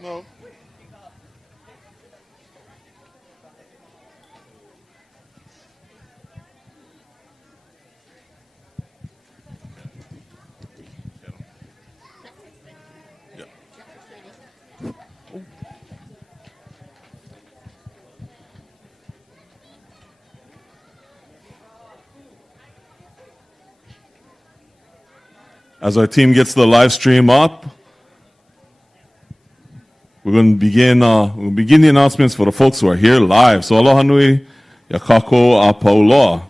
No. Yeah. As our team gets the live stream up, we're going to begin the announcements for the folks who are here live. So aloha nui, yakako a pauloa.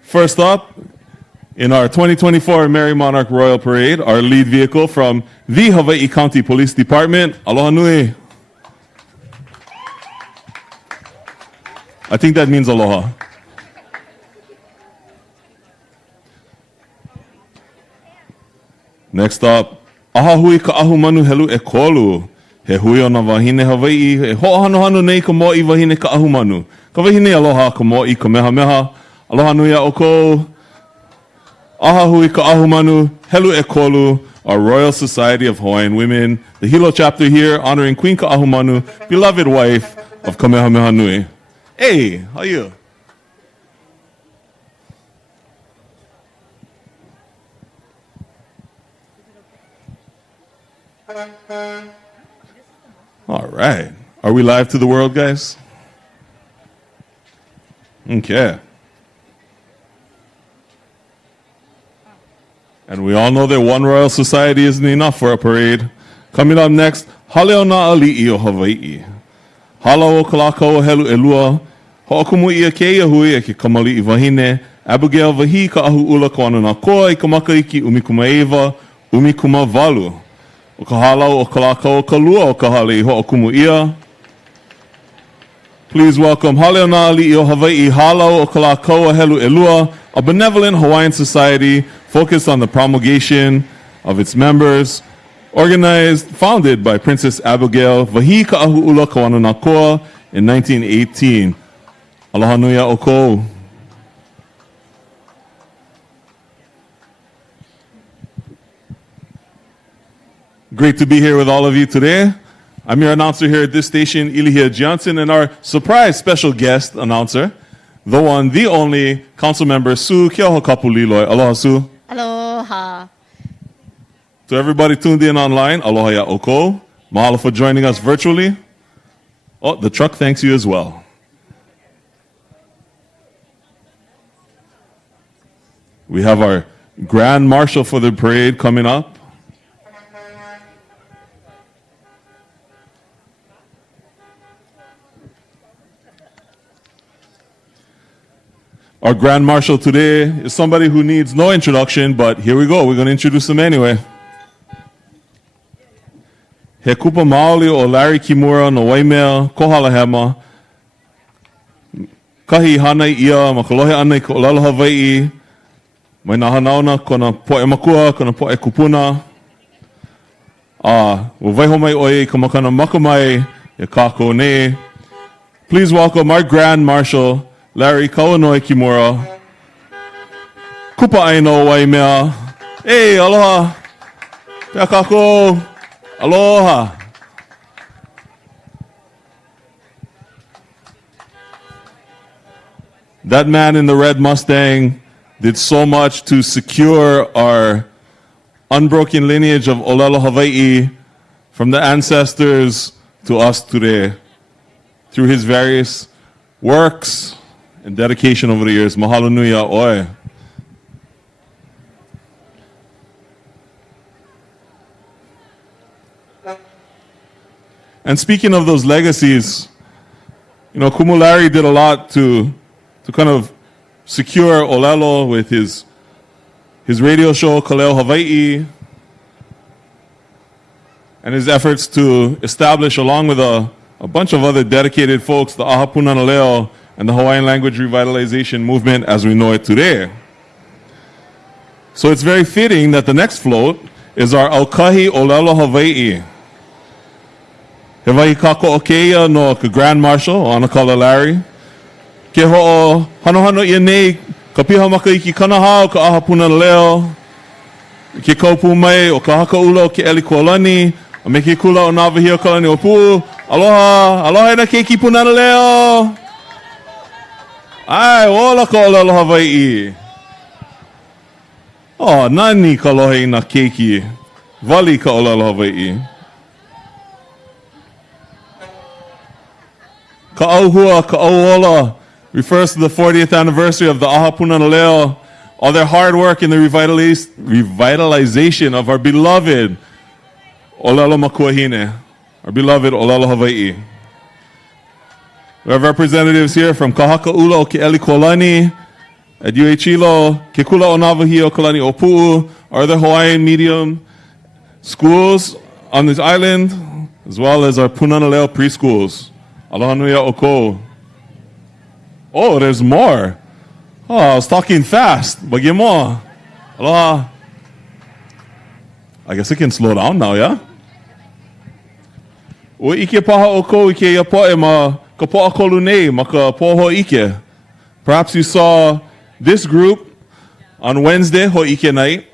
First up, in our 2024 Merry Monarch Royal Parade, our lead vehicle from the Hawaii County Police Department, aloha nui. I think that means aloha. Next up, aha hui ka ahu manu helu e kolu. He hui o na wahine Hawaii, he ho'ohanohano nei ka mo'i wahine ka ahu manu. Ka wahine aloha ka mo'i ka meha meha. Aloha nui a oko. Aha hui ka ahu manu helu e kolu, our Royal Society of Hawaiian Women, the Hilo chapter here honoring Queen Ka'ahumanu, beloved wife of Kamehameha Nui. Hey, how are you? All right. Are we live to the world, guys? Okay. And we all know that one Royal Society isn't enough for a parade. Coming up next, Haleo na ali'i o Hawaii. Hala o kalakau helu elua, ho'okumu ia keia hui e ke kamali'i wahine, Abigail wahi ka ahu ula ko ana na koa i ka makaiki umikumaeva, umikumawalu. O ka halau o kalakau o kalua o ka hale i ho'okumu ia. Please welcome Haleo na ali'i o Hawaii, halau o kalakau helu elua, a benevolent Hawaiian society focused on the promulgation of its members, founded by Princess Abigail Wahi Ka'ahu'ula Kawananakoa in 1918. Aloha nui a oko. Great to be here with all of you today. I'm your announcer here at this station, Ilihia Johnson, and our surprise special guest announcer, the one, the only, Council Member Sue Keohakapuliloi. Aloha, Sue. Aloha. To everybody tuned in online, aloha ya oko. Mahalo for joining us virtually. Oh, the truck thanks you as well. We have our Grand Marshal for the parade coming up. Our Grand Marshal today is somebody who needs no introduction, but here we go. We're going to introduce him anyway. He kupa maoli o Larry Kimura no Waimea, Kohalahema. Kahi hanai ia, makalohe anai ko Olelo Hawaii. Mai nā hanaona kona poe makua, kona poe kupuna. Wawaiho mai oe ka makana makamai e kako ne. Please welcome our Grand Marshal, Larry Kawanoi Kimura. Kupa aino Waimea. Hey, aloha. Pea kako. Aloha. That man in the red Mustang did so much to secure our unbroken lineage of Olelo Hawaii from the ancestors to us today through his various works and dedication over the years. Mahalo nui a oe. And speaking of those legacies, you know, Kumu Larry did a lot to kind of secure Olelo with his radio show, Kaleo Hawaii, and his efforts to establish, along with a bunch of other dedicated folks, the Aha Punana Leo and the Hawaiian language revitalization movement as we know it today. So it's very fitting that the next float is our Aukahi Olelo Hawaii. He wahi kako o keia no ka Grand Marshal, o ana kala Larry. Ke ho'o hanohano ia nei, ka piha makaiki kanahau, ka aha punana leo. Ke kaupu mai o ka haka ula o ke eli kualani, Ameki kula o Navahio Kalani Opu. Aloha. Aloha na keiki punana leo. Ai, ola ka aloha Hawaii. Oh, nani ka aloha na keiki. Vali ka aloha Hawaii. Ka'auhua, ka'auola refers to the 40th anniversary of the Aha Punana Leo, all their hard work in the revitalization of our beloved Olelo Makuahine, our beloved Olelo Hawaii. We have representatives here from Kahaka'ula o Ke'eli Kolani, at UH-Ilo, Ke Kula o Navahi o Kalani Opu'u, are the Hawaiian medium schools on this island, as well as our Punana Leo preschools. Aloha nui a oko. Oh, there's more. Oh, I was talking fast. But get more. Aloha. I guess I can slow down now, yeah? O ike paha oko ike ia poe ma ka po'a kolu nei ma ka poho ike. Perhaps you saw this group on Wednesday, Ho Ike night,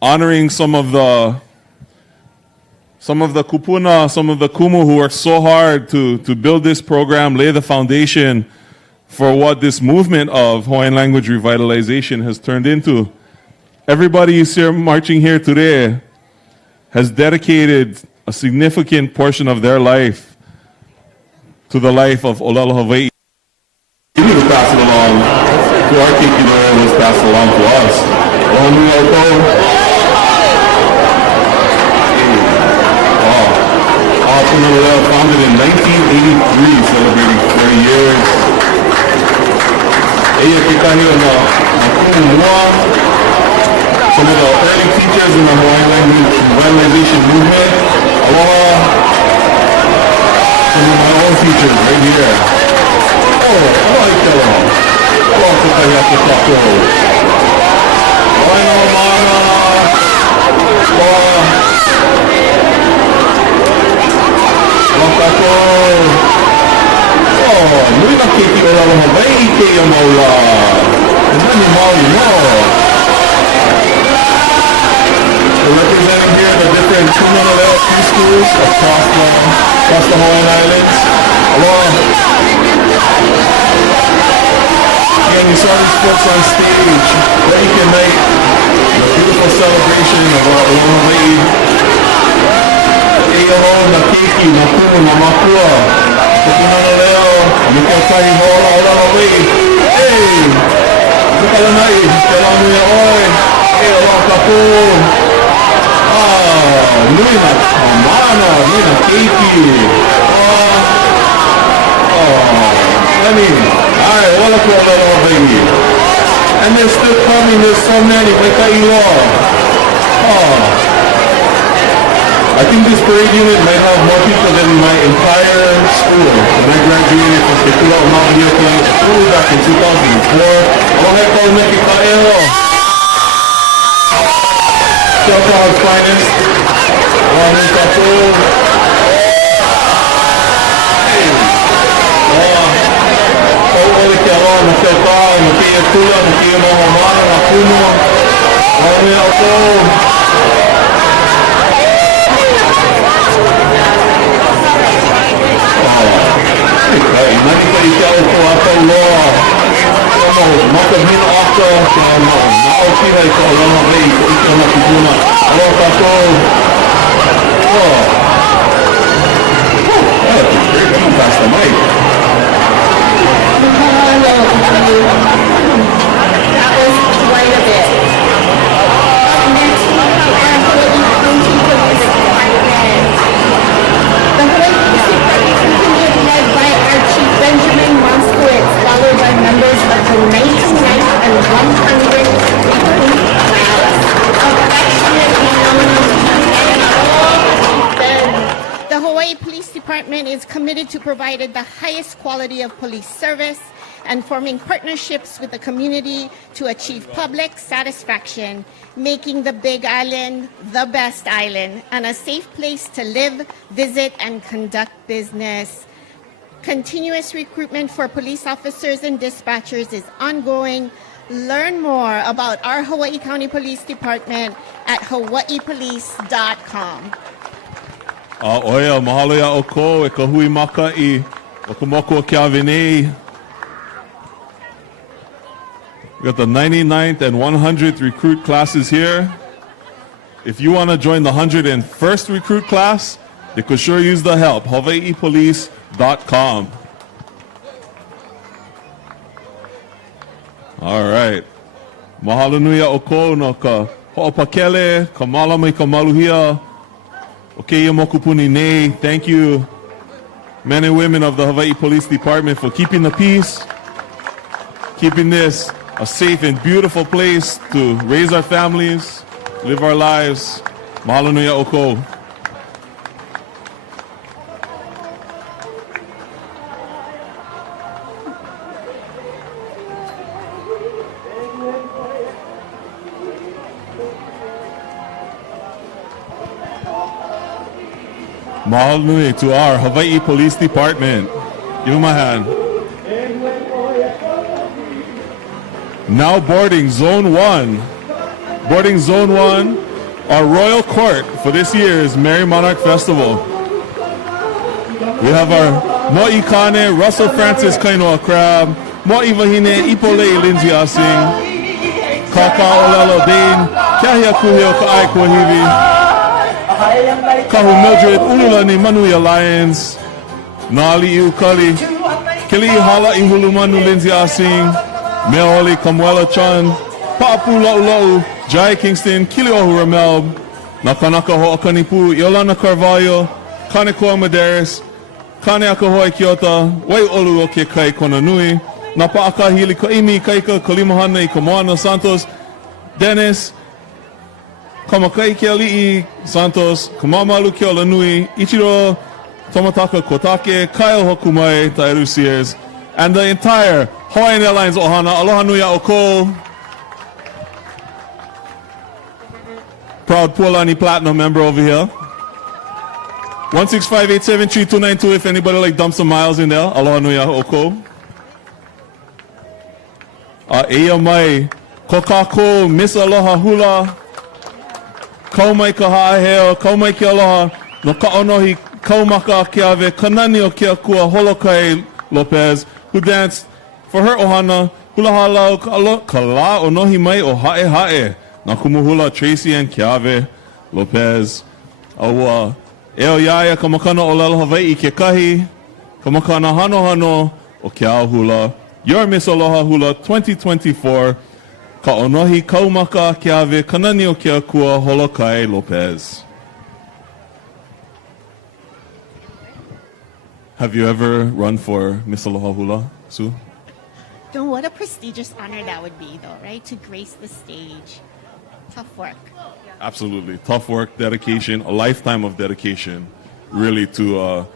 honoring some of the kupuna, some of the kumu who worked so hard to build this program, lay the foundation for what this movement of Hawaiian language revitalization has turned into. Everybody you see marching here today has dedicated a significant portion of their life to the life of Olelo Hawaii. We need to pass it along to our keiki there, let's pass it along to us. Punana Leo, founded in 1983, celebrating 40 years. Eia Kekahi o na Kumua, some of the early teachers in the Hawaiian language revitalization movement. Aloha, some of my own teachers right here. Oh, aloha i te aloha. Aloha Kekahi a te kako. Aloha na mana. Aloha. Oh, nui na keiki o Olelo Hawaii ke ia maula. E nani maui no. We're representing here the different Punana Leo preschools across the Hawaiian Islands. Aloha. Again, we saw these folks on stage. Waika night. A beautiful celebration of our Olelo Hawaii. E'o na keiki, na kumu, na makua. Punana Leo, Mika Kai Hola Olelo Hawaii. Hey! Tukalanai, Kelanui Oi. Hey, aloha kapu. Nui na kamana, nui na keiki. Nani, ai, ola ku Olelo Hawaii. And they're still coming, there's so many, Mika Iloa. I think this parade unit might have more people than my entire school. When I graduated from Ke Kula o Navahi o Kalani Opu'u back in 2004. Aloha kau meki ka'ero. Kelka's finest. Aloha nui kakou. Hey. Aloha. Kau ole ke aloha na Kelka, na keia kula, na keia mohamana, na kumu. Aloha nui kakou. Nani ka i te au ko a tau loa. Tomo, maka mina aka, ka nao kira i ka Olelo Hawaii, ko ike ona ki puna. Aloha kakou. That was a great team past the mic. That was quite a bit. Next, we have our Hawaii County Police Department. The Hawaii Police Department continued led by our Chief Benjamin Moskowitz, followed by members of the 99th and 100th Recruit Class. The Hawaii Police Department is committed to providing the highest quality of police service and forming partnerships with the community to achieve public satisfaction, making the Big Island the best island and a safe place to live, visit, and conduct business. Continuous recruitment for police officers and dispatchers is ongoing. Learn more about our Hawaii County Police Department at hawaiipolice.com. Oya, mahalo ya oko, e ka hui makai, o ka moko o kia venei. We got the 99th and 100th recruit classes here. If you want to join the 101st recruit class, they could sure use the help. HawaiiPolice.com. All right. Mahalo nui a oko no ka ho'opakele, ka malama I ka maluhia. Okay, mokupuni nei. Thank you, men and women of the Hawaii Police Department, for keeping the peace, keeping this a safe and beautiful place to raise our families, live our lives. Mahalo nui a oko. Mahalo nui to our Hawaii Police Department. Give him a hand. Now boarding Zone 1. Boarding Zone 1, our royal court for this year's Merry Monarch Festival. We have our Mo'i Kane, Russell Francis Kainoa Crab, Mo'i Wahine, Ipole Lindsay Asing, Kaka Olelo Dane, Kahia Kuhio Ka'ai Kwahivi, Kahu Mildred, Ululani Manui Alliance, Nali Ukali, Kili Hala Ihulumanu Lindsay Asing, Meoli Kamuela Chan, Papu Laulau, Jai Kingston, Kiliohu Ramel, Nakanaka Ho'akanipu, Yolanda Carvalho, Kanekua Madaris, Kane Akahoi Kiota, Wai Olu Oke Kai Konanui, Napa'aka Hili Kaimi Kaika, Kalimahana I Kamoana Santos, Dennis, Kamakai Kiali'i Santos, Kamamalu Kiolanui, Ichiro Tomataka Kotake, Kyle Hokumai, Tairu Sears, and the entire Hawaiian Airlines Ohana, Aloha Nui a Oko. Proud Pualani Platinum member over here. 165-873-292 if anybody like dump some miles in there. Aloha Nui a Oko. Eia mai, Kokako, Miss Aloha Hula, Kaumai ka ha'aheo, Kaumai ki aloha, no ka'onohi Kaumaka Keave, Kanani o Keakua, Holokai Lopez, who danced for her ohana, hula halau kala onohi mai o ha'e ha'e. Na kumuhula Tracy and Keave Lopez. Aua, eo yaya ka makana o lelo Hawaii ke kahi, ka makana hano hano o ke ao hula. Your Miss Aloha Hula 2024, ka onohi kaumaka Keave, Kanani o Keakua, Holokai Lopez. Have you ever run for Miss Aloha Hula, Sue? Don't, what a prestigious honor that would be, though, right? To grace the stage. Tough work. Absolutely. Tough work, dedication, a lifetime of dedication, really, to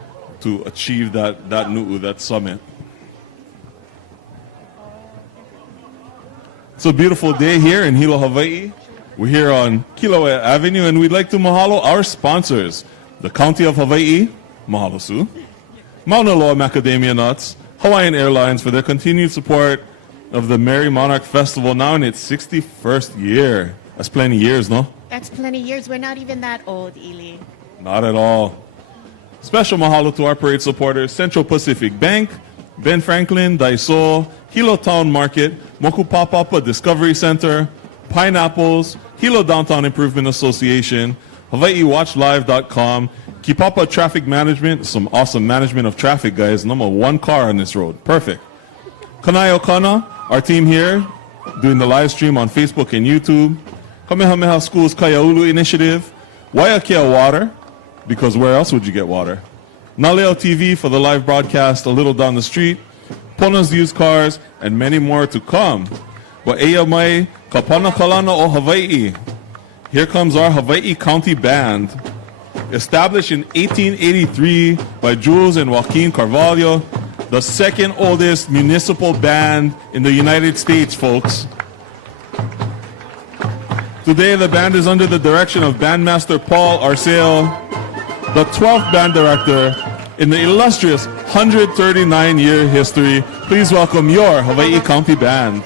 achieve that nu'u, that summit. It's a beautiful day here in Hilo, Hawaii. We're here on Kilauea Avenue, and we'd like to mahalo our sponsors, the County of Hawaii, mahalo Sue, Mauna Loa Macadamia Nuts, Hawaiian Airlines for their continued support of the Merry Monarch Festival, now in its 61st year. That's plenty years, no? That's plenty years. We're not even that old, Ili. Not at all. Special mahalo to our parade supporters, Central Pacific Bank, Ben Franklin, Daiso, Hilo Town Market, Moku Papapa Discovery Center, Pineapples, Hilo Downtown Improvement Association, HawaiiWatchLive.com, Kipapa Traffic Management, some awesome management of traffic, guys. Number one car on this road. Perfect. Kanai Okana, our team here, doing the live stream on Facebook and YouTube. Kamehameha Schools Kaiaulu Initiative. Waiakea Water, because where else would you get water? Naleo TV for the live broadcast a little down the street. Pona's Used Cars, and many more to come. But eia mai, Kapana Kalana o Hawaii. Here comes our Hawaii County Band. Established in 1883 by Jules and Joaquin Carvalho, the second oldest municipal band in the United States, folks. Today, the band is under the direction of bandmaster Paul Arceo, the 12th band director in the illustrious 139-year history. Please welcome your Hawaii County Band.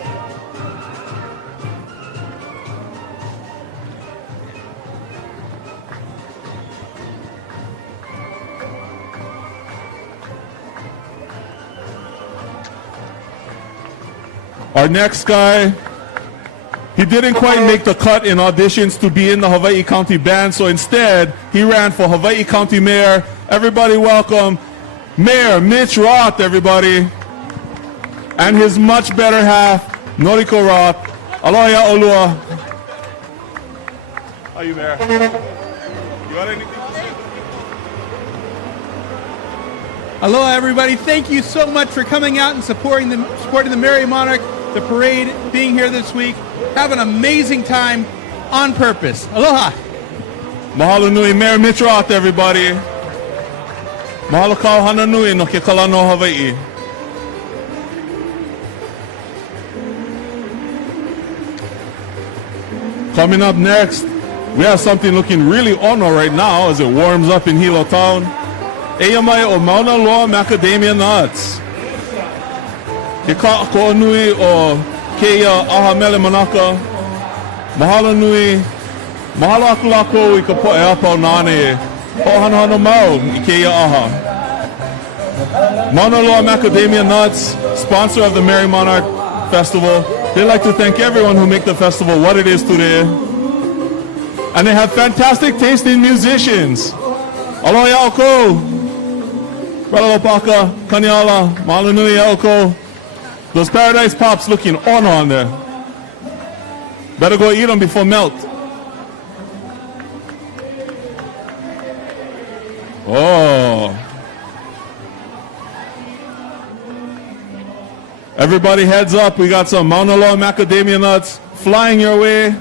Our next guy, he didn't quite make the cut in auditions to be in the Hawaii County Band, so instead, he ran for Hawaii County Mayor. Everybody welcome Mayor Mitch Roth, everybody. And his much better half, Noriko Roth. Aloha Olua. How are you, Mayor? You got anything to say? Aloha, everybody. Thank you so much for coming out and supporting the Merry Monarch, the parade, being here this week. Have an amazing time on purpose. Aloha. Mahalo nui, Mayor Mitch Roth, everybody. Mahalo kau hana nui no ke kalano Hawaii. Coming up next, we have something looking really ono right now as it warms up in Hilo Town. Eamai o Mauna Loa Macadamia Nuts. Ke ka'ako nui o keia aha mele manaka. Mahalo nui. Mahalo aku lako I ka poe apau nane. Ho'ohanohano mau I keia aha. Mauna Loa Macadamia Nuts, sponsor of the Merry Monarch Festival. They'd like to thank everyone who make the festival what it is today. And they have fantastic tasting musicians. Aloha Yauko, Brother Lopaka, Kaniala, Malanui Yauko. Those Paradise Pops looking on there. Better go eat them before melt. Oh. Everybody heads up. We got some Mauna Loa macadamia nuts flying your way.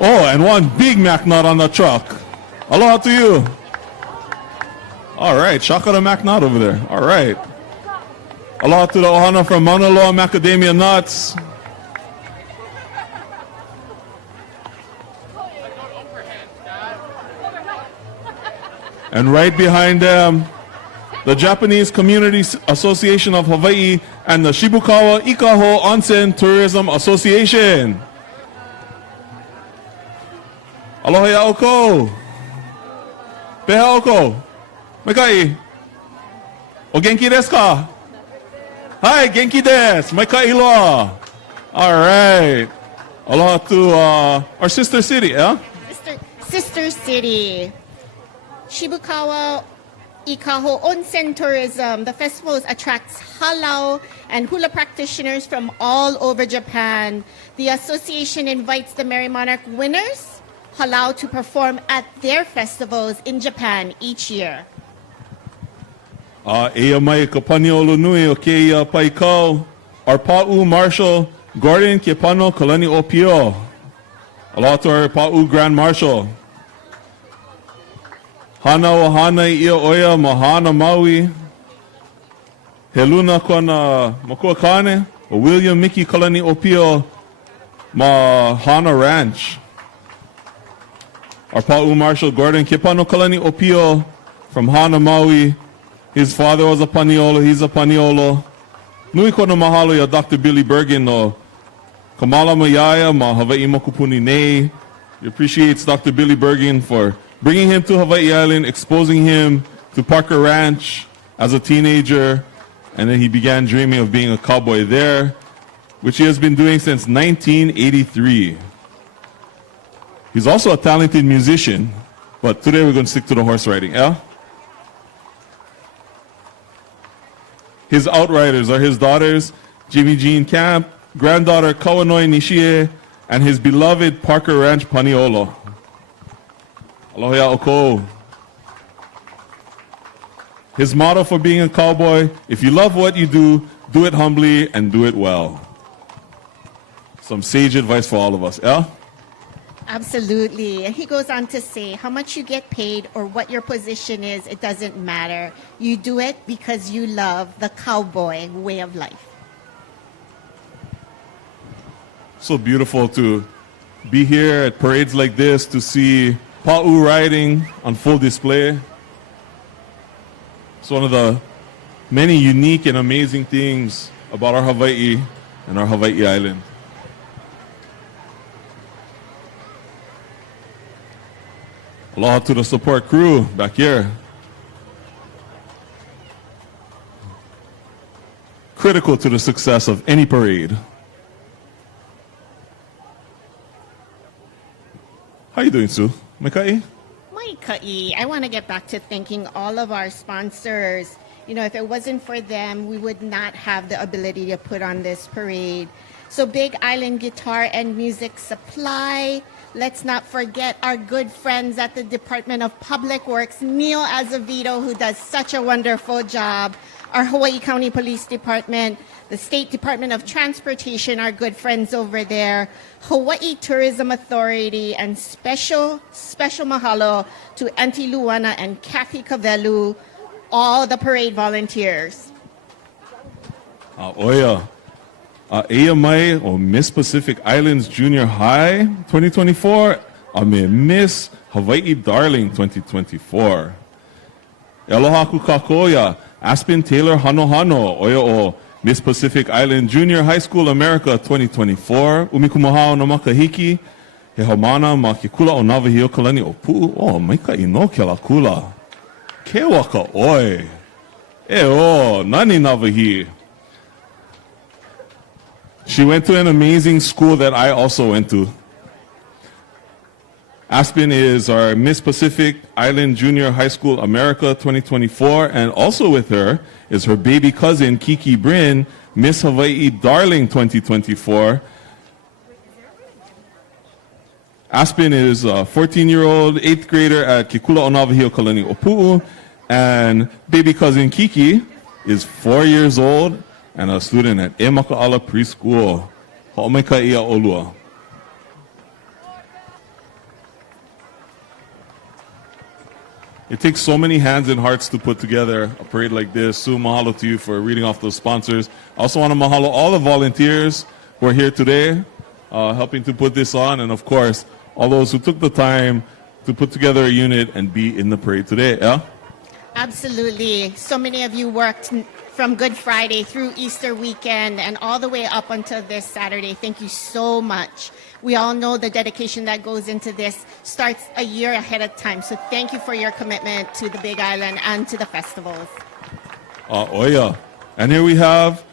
Oh, and one big Mac nut on the truck. Aloha to you. All right, shaka the Mac nut over there. All right. Aloha to the ohana from Mauna Loa macadamia nuts. And right behind them, the Japanese Community Association of Hawaii and the Shibukawa Ikaho Onsen Tourism Association. Aloha Yauko. Peha oko. Maikai. O genki desu ka? Hi, genki desu. Maikai loa. All right. Aloha to our sister city, yeah? Sister City. Shibukawa Ikaho Onsen Tourism. The festival attracts halau and hula practitioners from all over Japan. The association invites the Merry Monarch winners, halau, to perform at their festivals in Japan each year. Ea mai ka paniolo nui o keia paikau. Our Pa'u Marshal, Gordon Kepano Kalani Opio. Aloha to our Pa'u Grand Marshal. Hana o hana I ia oia mahana Maui. He luna kona makua kane o William Mickey Kalani Opio ma Hana Ranch. Our Pa'u Marshal Gordon Kepano Kalani Opio from Hana Maui. His father was a Paniolo, he's a Paniolo. Nui kona mahalo ya Dr. Billy Bergen o Kamala Mayaya ma Hawaii Mokupuni Nei. He appreciates Dr. Billy Bergen for bringing him to Hawaii Island, exposing him to Parker Ranch as a teenager, and then he began dreaming of being a cowboy there, which he has been doing since 1983. He's also a talented musician, but today we're going to stick to the horse riding, yeah? His outriders are his daughters, Jimmy Jean Camp, granddaughter Kawanoi Nishie, and his beloved Parker Ranch Paniolo. Aloha Oko. His motto for being a cowboy, if you love what you do it humbly and do it well. Some sage advice for all of us, yeah? Absolutely. And he goes on to say, how much you get paid or what your position is, it doesn't matter. You do it because you love the cowboy way of life. So beautiful to be here at parades like this, to see Pa'u riding on full display. It's one of the many unique and amazing things about our Hawaii and our Hawaii Island. Aloha to the support crew back here. critical to the success of any parade. How you doing, Sue? Maikai? Maikai, I want to get back to thanking all of our sponsors. You know, if it wasn't for them, we would not have the ability to put on this parade. So Big Island Guitar and Music Supply. Let's not forget our good friends at the Department of Public Works, Neil Azevedo, who does such a wonderful job. Our Hawaii County Police Department, the State Department of Transportation, our good friends over there, Hawaii Tourism Authority, and special mahalo to Auntie Luana and Kathy Cavelu, all the parade volunteers. Oya. AMI or Miss Pacific Islands Junior High 2024. Miss Hawaii Darling 2024. Aloha ku kakoya. Aspen Taylor Hanohano. Oya o Miss Pacific Island Junior High School America 2024. Umikumahao no makahiki. He hamana ma ke kula o Navahio Kalani o pu. Oh, maika ino ke la kula. Ke waka oi. Nani Navahi. She went to an amazing school that I also went to. Aspen is our Miss Pacific Island Junior High School America 2024, and also with her is her baby cousin Kiki Brin, Miss Hawaii Darling 2024. Aspen is a 14-year-old 8th grader at Kekula o Navahio Kalani Opu'u, and baby cousin Kiki is 4 years old and a student at E Maka'ala Preschool. Ho'omeka ia olua. It takes so many hands and hearts to put together a parade like this. Sue, mahalo to you for reading off those sponsors. I also want to mahalo all the volunteers who are here today, helping to put this on, and of course, all those who took the time to put together a unit and be in the parade today. Yeah? Absolutely. So many of you worked from Good Friday through Easter weekend and all the way up until this Saturday. Thank you so much. We all know the dedication that goes into this starts a year ahead of time. So thank you for your commitment to the Big Island and to the festivals. Oya. And here we have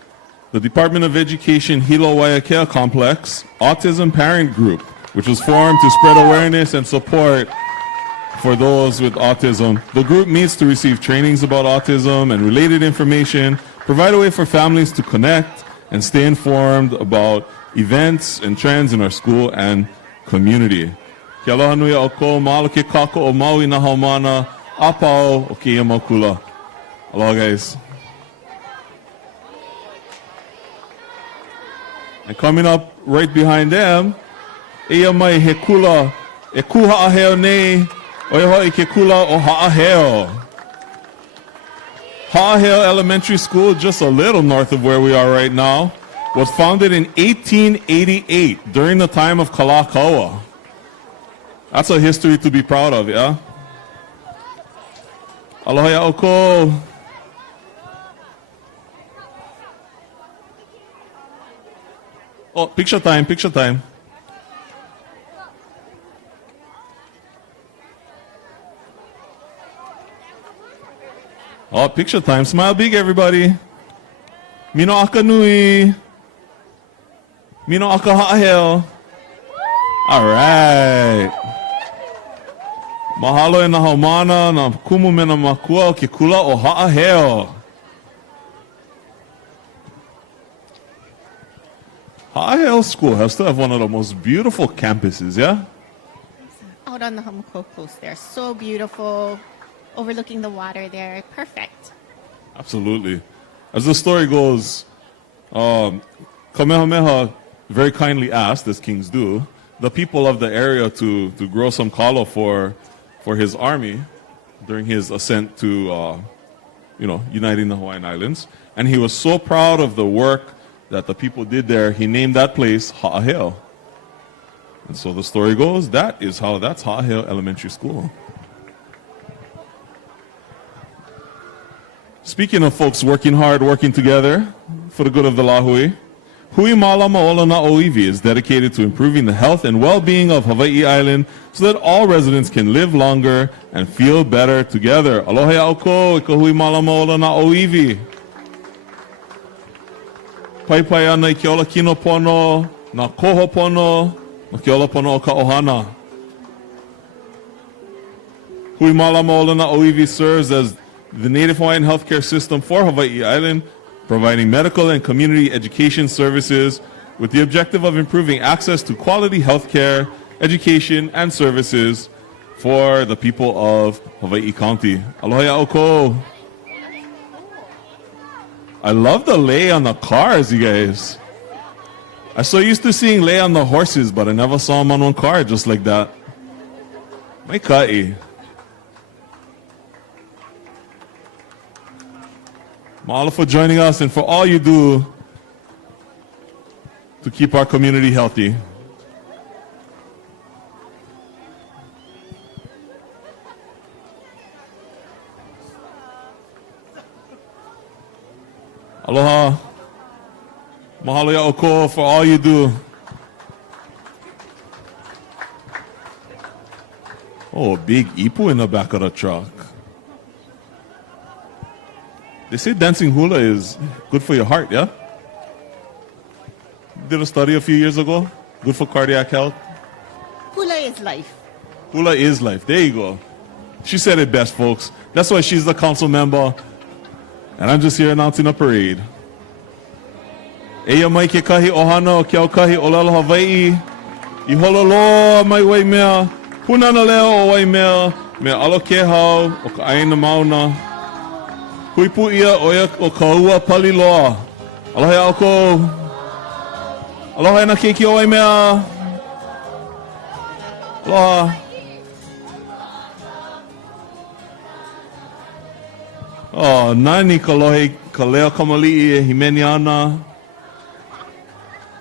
the Department of Education Hilo Waiakea Complex Autism Parent Group, which was formed to spread awareness and support for those with autism. The group meets to receive trainings about autism and related information, provide a way for families to connect and stay informed about events and trends in our school and community. Ke aloha nui au ko, mahalo ke kako o Maui na haumana, apao o ke ia maukula. Aloha guys. And coming up right behind them, ia mai he kula, e kuha aheo nei, Oiho ke kula o Ha'aheo. Ha'aheo Elementary School, just a little north of where we are right now, was founded in 1888 during the time of Kalakaua. That's a history to be proud of, yeah? Aloha ya'oko. Oh, picture time, picture time. Oh, picture time. Smile big, everybody. Mino aka nui. Mino aka ha'aheo. All right. Mahalo e na haumana na kumu me na makua o ke kula o ha'aheo. Ha'aheo School has to have one of the most beautiful campuses, yeah? Out on the Hamuko Coast there. So beautiful. Overlooking the water there. Perfect. Absolutely. As the story goes, Kamehameha very kindly asked, as kings do, the people of the area to grow some kalo for his army during his ascent to, uniting the Hawaiian Islands. And he was so proud of the work that the people did there, he named that place Ha'aheo. And so the story goes, that's Ha'aheo Elementary School. Speaking of folks working hard, working together for the good of the Lahui, Hui Mala Maola na Oiwi is dedicated to improving the health and well-being of Hawaii Island so that all residents can live longer and feel better together. Aloha ya'oko, ika hui mala maola na Oiwi. Paipai ana I ke ola kino pono, na koho pono, na ke ola pono o ka ohana. Hui malama olana OEV serves as the Native Hawaiian healthcare system for Hawaii Island, providing medical and community education services with the objective of improving access to quality healthcare, education, and services for the people of Hawaii County. Aloha oko. I love the lei on the cars, you guys. I'm so used to seeing lei on the horses, but I never saw him on one car just like that. Mai ka'i. Mahalo for joining us and for all you do to keep our community healthy. Aloha. Mahalo ya oko for all you do. Oh, a big ipu in the back of the truck. They say dancing hula is good for your heart, yeah? Did a study a few years ago. Good for cardiac health. Hula is life. Hula is life. There you go. She said it best, folks. That's why she's the council member. And I'm just here announcing a parade. Eia mai ke kahi ohana o ke au kahi olelo Hawaii. I hololoa mai wai mea. Punana leo o wai mea. Me alo ke hau o ka aina mauna. Huipu ia oia o ka ua pali loa. Aloha ia oko. Aloha ina keiki o wai mea. Aloha. Oh, nani ka lohe ka leo kamali'i e himeni ana.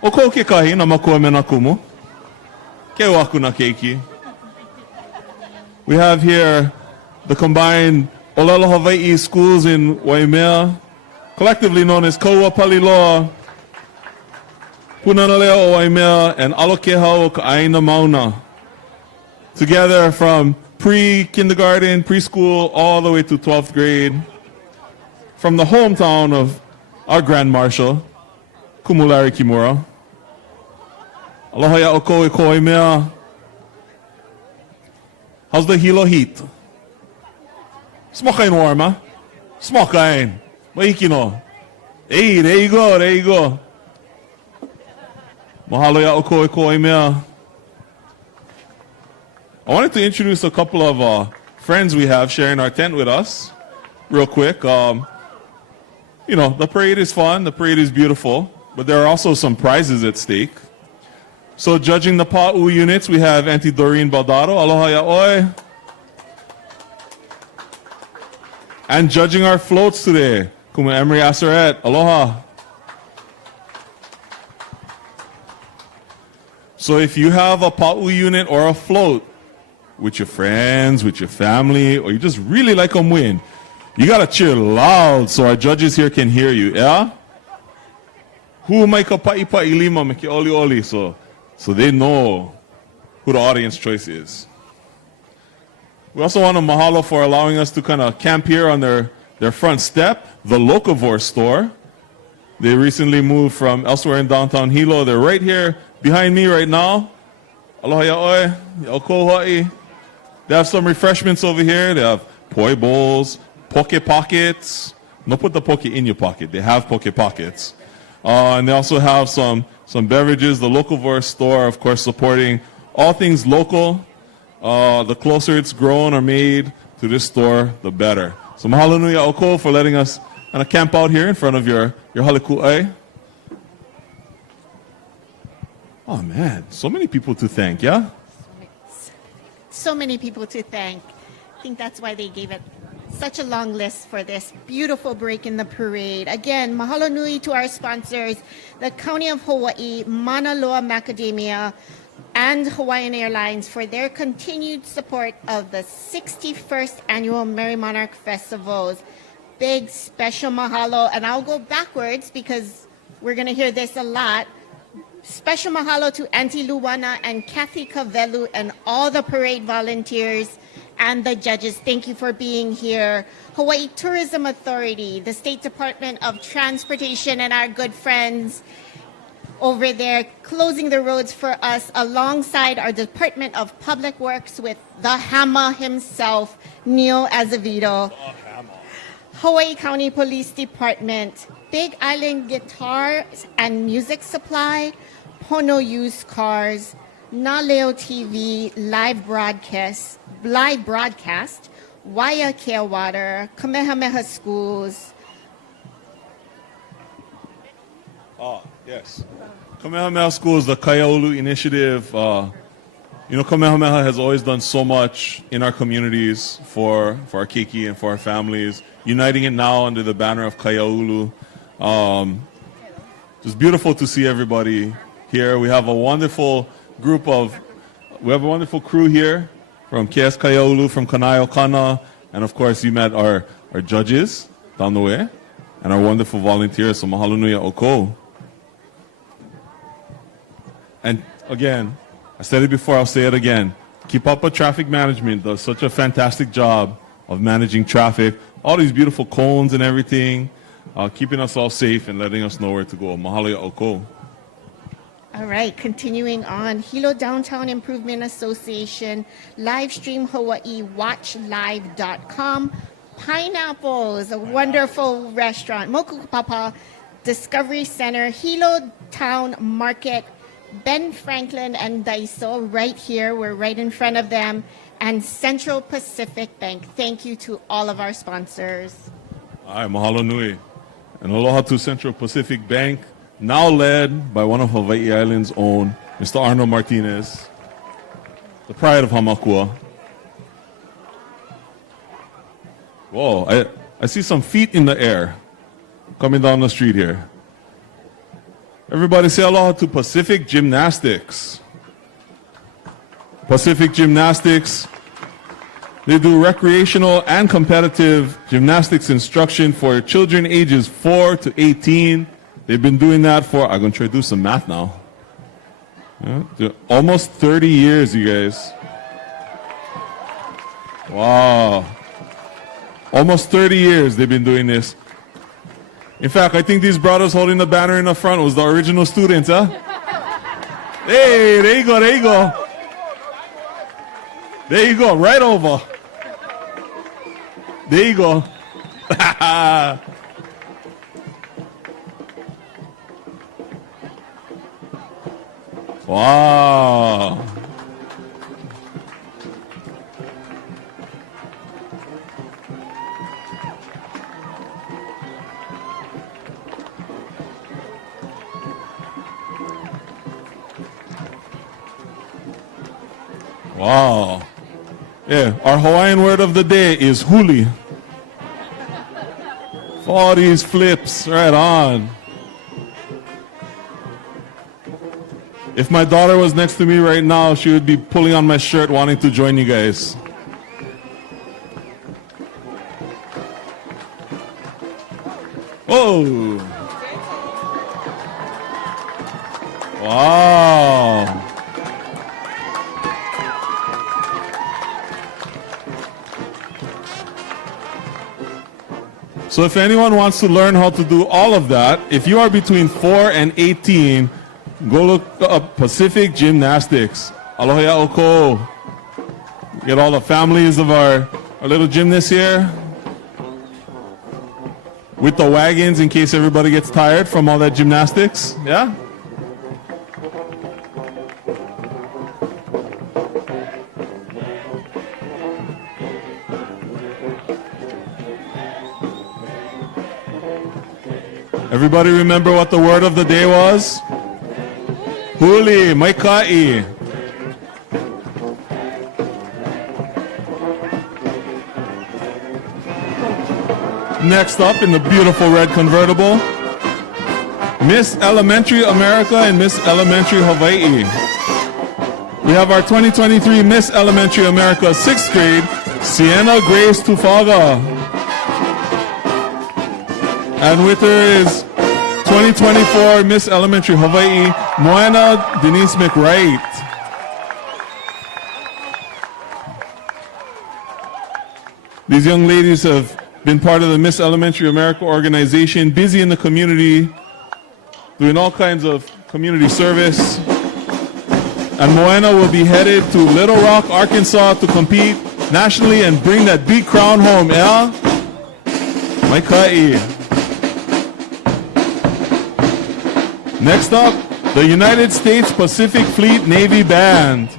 O kou ke kahi na makua me na kumu. Ke waku na keiki. We have here the combined Olelo Hawaii schools in Waimea, collectively known as Kaua Paliloa, Punana Leo o Waimea, and Alokehau o Ka'aina Mauna. Together from pre-kindergarten, preschool, all the way to 12th grade. From the hometown of our Grand Marshal, Kumulari Kimura. Aloha ya oko e ko Waimea. How's the Hilo heat? Smokain warm, huh? Smokain. Mahiki no. Hey, there you go, there you go. Mahalo ya oko e ko Waimea. I wanted to introduce a couple of friends we have sharing our tent with us real quick. You know, the parade is fun, the parade is beautiful, but there are also some prizes at stake. So judging the Pa'u units, we have Auntie Doreen Baldado. Aloha ya oi. And judging our floats today, Kuma Emery Asseret. Aloha. So if you have a Pa'u unit or a float with your friends, with your family, or you just really like them win, you gotta cheer loud so our judges here can hear you, yeah? Who mai ka pa'i lima me ke oli oli, so they know who the audience choice is. We also want to mahalo for allowing us to kind of camp here on their front step, the Locavore store. They recently moved from elsewhere in downtown Hilo. They're right here behind me right now. Aloha ya oi, ya oko Hawaii. They have some refreshments over here. They have poi bowls, poke pockets. Don't put the poke in your pocket. They have poke pockets. And they also have some beverages. The Locavore store, of course, supporting all things local. The closer it's grown or made to this store, the better. So mahalo nui ya oko for letting us kind of camp out here in front of your haliku'ai. Oh man, so many people to thank, yeah? So many people to thank. I think that's why they gave it such a long list for this beautiful break in the parade. Again, mahalo nui to our sponsors, the County of Hawaii, Mauna Loa Macadamia, and Hawaiian Airlines for their continued support of the 61st Annual Merry Monarch Festivals. Big special mahalo, and I'll go backwards because we're going to hear this a lot. Special mahalo to Auntie Luana and Kathy Cavelu and all the parade volunteers and the judges, thank you for being here. Hawaii Tourism Authority, the State Department of Transportation, and our good friends over there closing the roads for us alongside our Department of Public Works with the Hammer himself, Neil Azevedo. Hawaii County Police Department, Big Island Guitars and Music Supply, Pono Used Cars, Naleo TV, live broadcast, Waya Care Water, Kamehameha Schools. Yes. Kamehameha Schools, the Kaiaulu Initiative. Kamehameha has always done so much in our communities for our keiki and for our families, uniting it now under the banner of Kaiaulu. It's beautiful to see everybody here. We have a wonderful crew here from KS Kaiaulu, from Kanaio Kana, and of course you met our judges down the way, and our wonderful volunteers, so mahalo nui oko. And again, I said it before, I'll say it again. Keep up with traffic management, does such a fantastic job of managing traffic. All these beautiful cones and everything, keeping us all safe and letting us know where to go. Mahalo ya oko. All right, continuing on, Hilo Downtown Improvement Association, Livestream Hawaii, watchlive.com, Pineapples, a wonderful restaurant, Moku Papa, Discovery Center, Hilo Town Market, Ben Franklin and Daiso right here. We're right in front of them. And Central Pacific Bank. Thank you to all of our sponsors. All right, mahalo nui. And aloha to Central Pacific Bank, now led by one of Hawaii Island's own, Mr. Arnold Martinez, the pride of Hamakua. Whoa, I see some feet in the air coming down the street here. Everybody say aloha to Pacific Gymnastics. Pacific Gymnastics, they do recreational and competitive gymnastics instruction for children ages 4 to 18. They've been doing that for, I'm going to try to do some math now. Almost 30 years, you guys. Wow. Almost 30 years they've been doing this. In fact, I think these brothers holding the banner in the front was the original students, huh? Hey, there you go, there you go. There you go, right over. There you go. Wow. Wow. Yeah, our Hawaiian word of the day is huli. For all these flips, right on. If my daughter was next to me right now, she would be pulling on my shirt wanting to join you guys. Oh. Wow. So if anyone wants to learn how to do all of that, if you are between 4 and 18, go look up Pacific Gymnastics. Aloha ya oko. Get all the families of our little gymnasts here with the wagons in case everybody gets tired from all that gymnastics. Yeah? Everybody remember what the word of the day was? Huli, maikai. Next up in the beautiful red convertible, Miss Elementary America and Miss Elementary Hawaii. We have our 2023 Miss Elementary America 6th grade, Sienna Grace Tufaga. And with her is 2024 Miss Elementary Hawaii, Moana Denise McWright. These young ladies have been part of the Miss Elementary America organization, busy in the community, doing all kinds of community service. And Moana will be headed to Little Rock, Arkansas to compete nationally and bring that big crown home, yeah? Maikai. Next up, the United States Pacific Fleet Navy Band.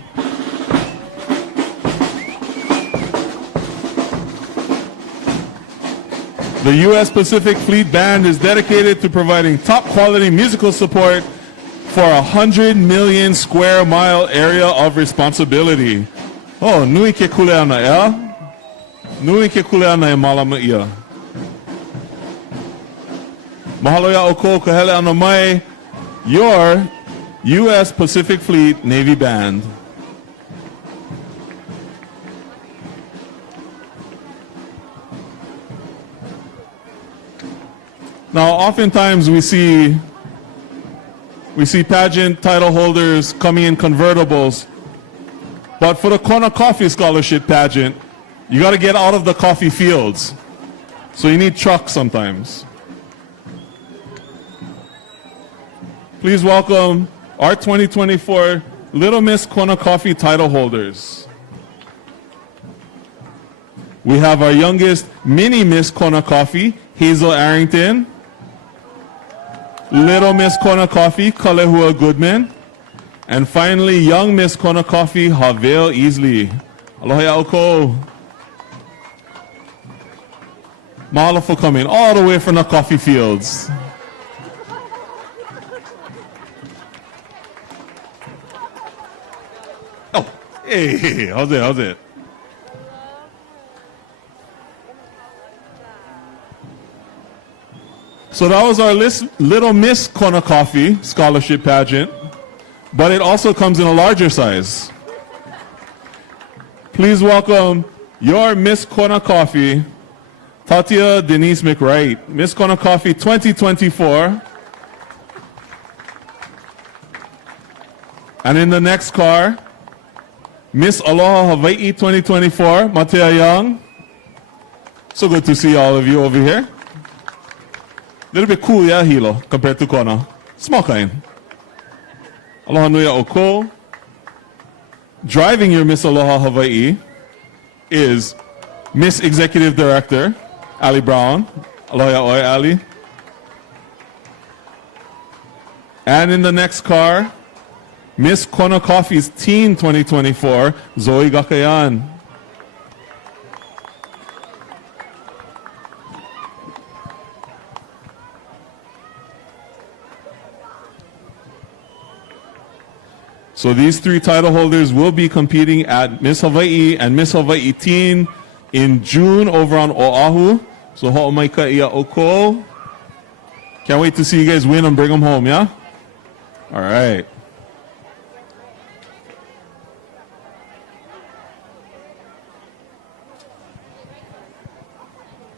The U.S. Pacific Fleet Band is dedicated to providing top quality musical support for a 100 million square mile area of responsibility. Oh, nui ke kuleana ya? Nui ke kuleana e malama ia. Mahalo ya oko kahele ana mai, your U.S. Pacific Fleet Navy Band. Now, oftentimes we see pageant title holders coming in convertibles, but for the Kona Coffee Scholarship pageant, you got to get out of the coffee fields. So you need trucks sometimes. Please welcome our 2024 Little Miss Kona Coffee title holders. We have our youngest mini Miss Kona Coffee, Hazel Arrington. Little Miss Kona Coffee, Kalehua Goodman. And finally, young Miss Kona Coffee, Havel Easley. Aloha ya oko. Mahalo for coming all the way from the coffee fields. Oh, hey, how's it, how's it? So that was our Little Miss Kona Coffee Scholarship Pageant, but it also comes in a larger size. Please welcome your Miss Kona Coffee, Tatia Denise McWright. Miss Kona Coffee 2024. And in the next car, Miss Aloha Hawaii 2024, Matea Young. So good to see all of you over here. Little bit cool, yeah, Hilo, compared to Kona. Small kind. Aloha nui a oko. Driving your Miss Aloha Hawaii is Miss Executive Director, Ali Brown. Aloha ya oi, Ali. And in the next car, Miss Kona Coffee's Teen 2024, Zoe Gakayan. So these three title holders will be competing at Miss Hawaii and Miss Hawaii Teen in June over on Oahu. So ho'omaika ia oko. Can't wait to see you guys win and bring them home, yeah? All right.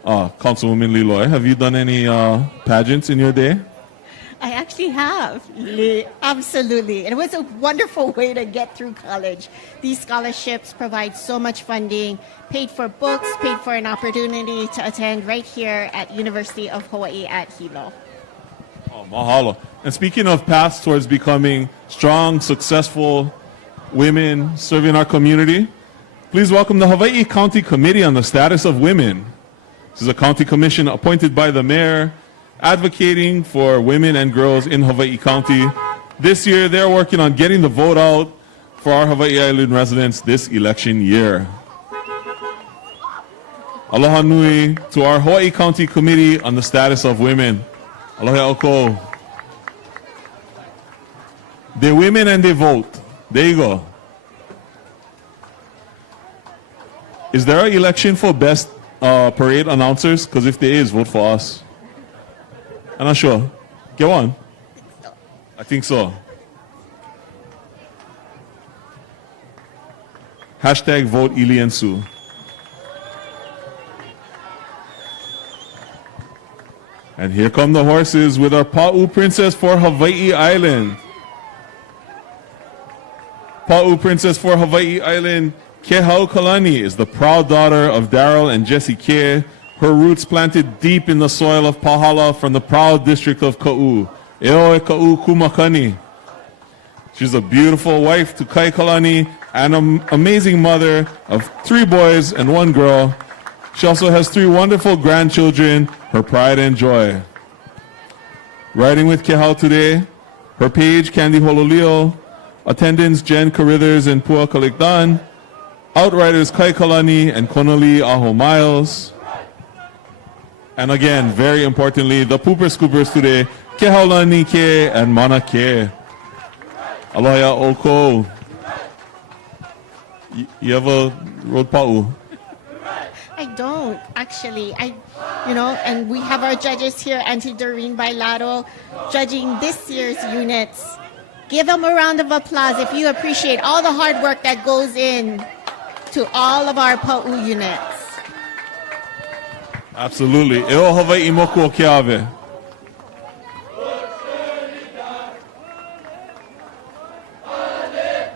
Councilwoman Liloy, have you done any pageants in your day? I actually have. Absolutely. It was a wonderful way to get through college. These scholarships provide so much funding, paid for books, paid for an opportunity to attend right here at University of Hawaii at Hilo. Oh, mahalo. And speaking of paths towards becoming strong, successful women serving our community, please welcome the Hawaii County Committee on the Status of Women. This is a county commission appointed by the mayor, advocating for women and girls in Hawaii County. This year, they're working on getting the vote out for our Hawaii Island residents this election year. Aloha nui to our Hawaii County Committee on the Status of Women. Aloha oko. They're women and they vote. There you go. Is there an election for best parade announcers? Because if there is, vote for us. I'm not sure. Go on. I think so. Hashtag vote Ili and Sue. And here come the horses with our Pa'u Princess for Hawaii Island. Pa'u Princess for Hawaii Island Kehaukalani is the proud daughter of Daryl and Jessie Keh, her roots planted deep in the soil of Pahala from the proud district of Ka'u. Eoe Ka'u Kumakani. She's a beautiful wife to Kai Kalani and an amazing mother of 3 boys and 1 girl. She also has 3 wonderful grandchildren, her pride and joy. Riding with Kehau today, her page Candy Hololio, attendants Jen Carithers and Pua Kalikdan, outriders Kai Kalani and Konali Aho Miles. And again, very importantly, the Pooper Scoopers today, Kehaulani Ke and Mana Ke. Aloha Oko. You ever rode Pa'u? I don't actually. And we have our judges here, Auntie Doreen Bailado, judging this year's units. Give them a round of applause if you appreciate all the hard work that goes in to all of our Pa'u units. Absolutely. Eo Hawaii Moku o Keawe.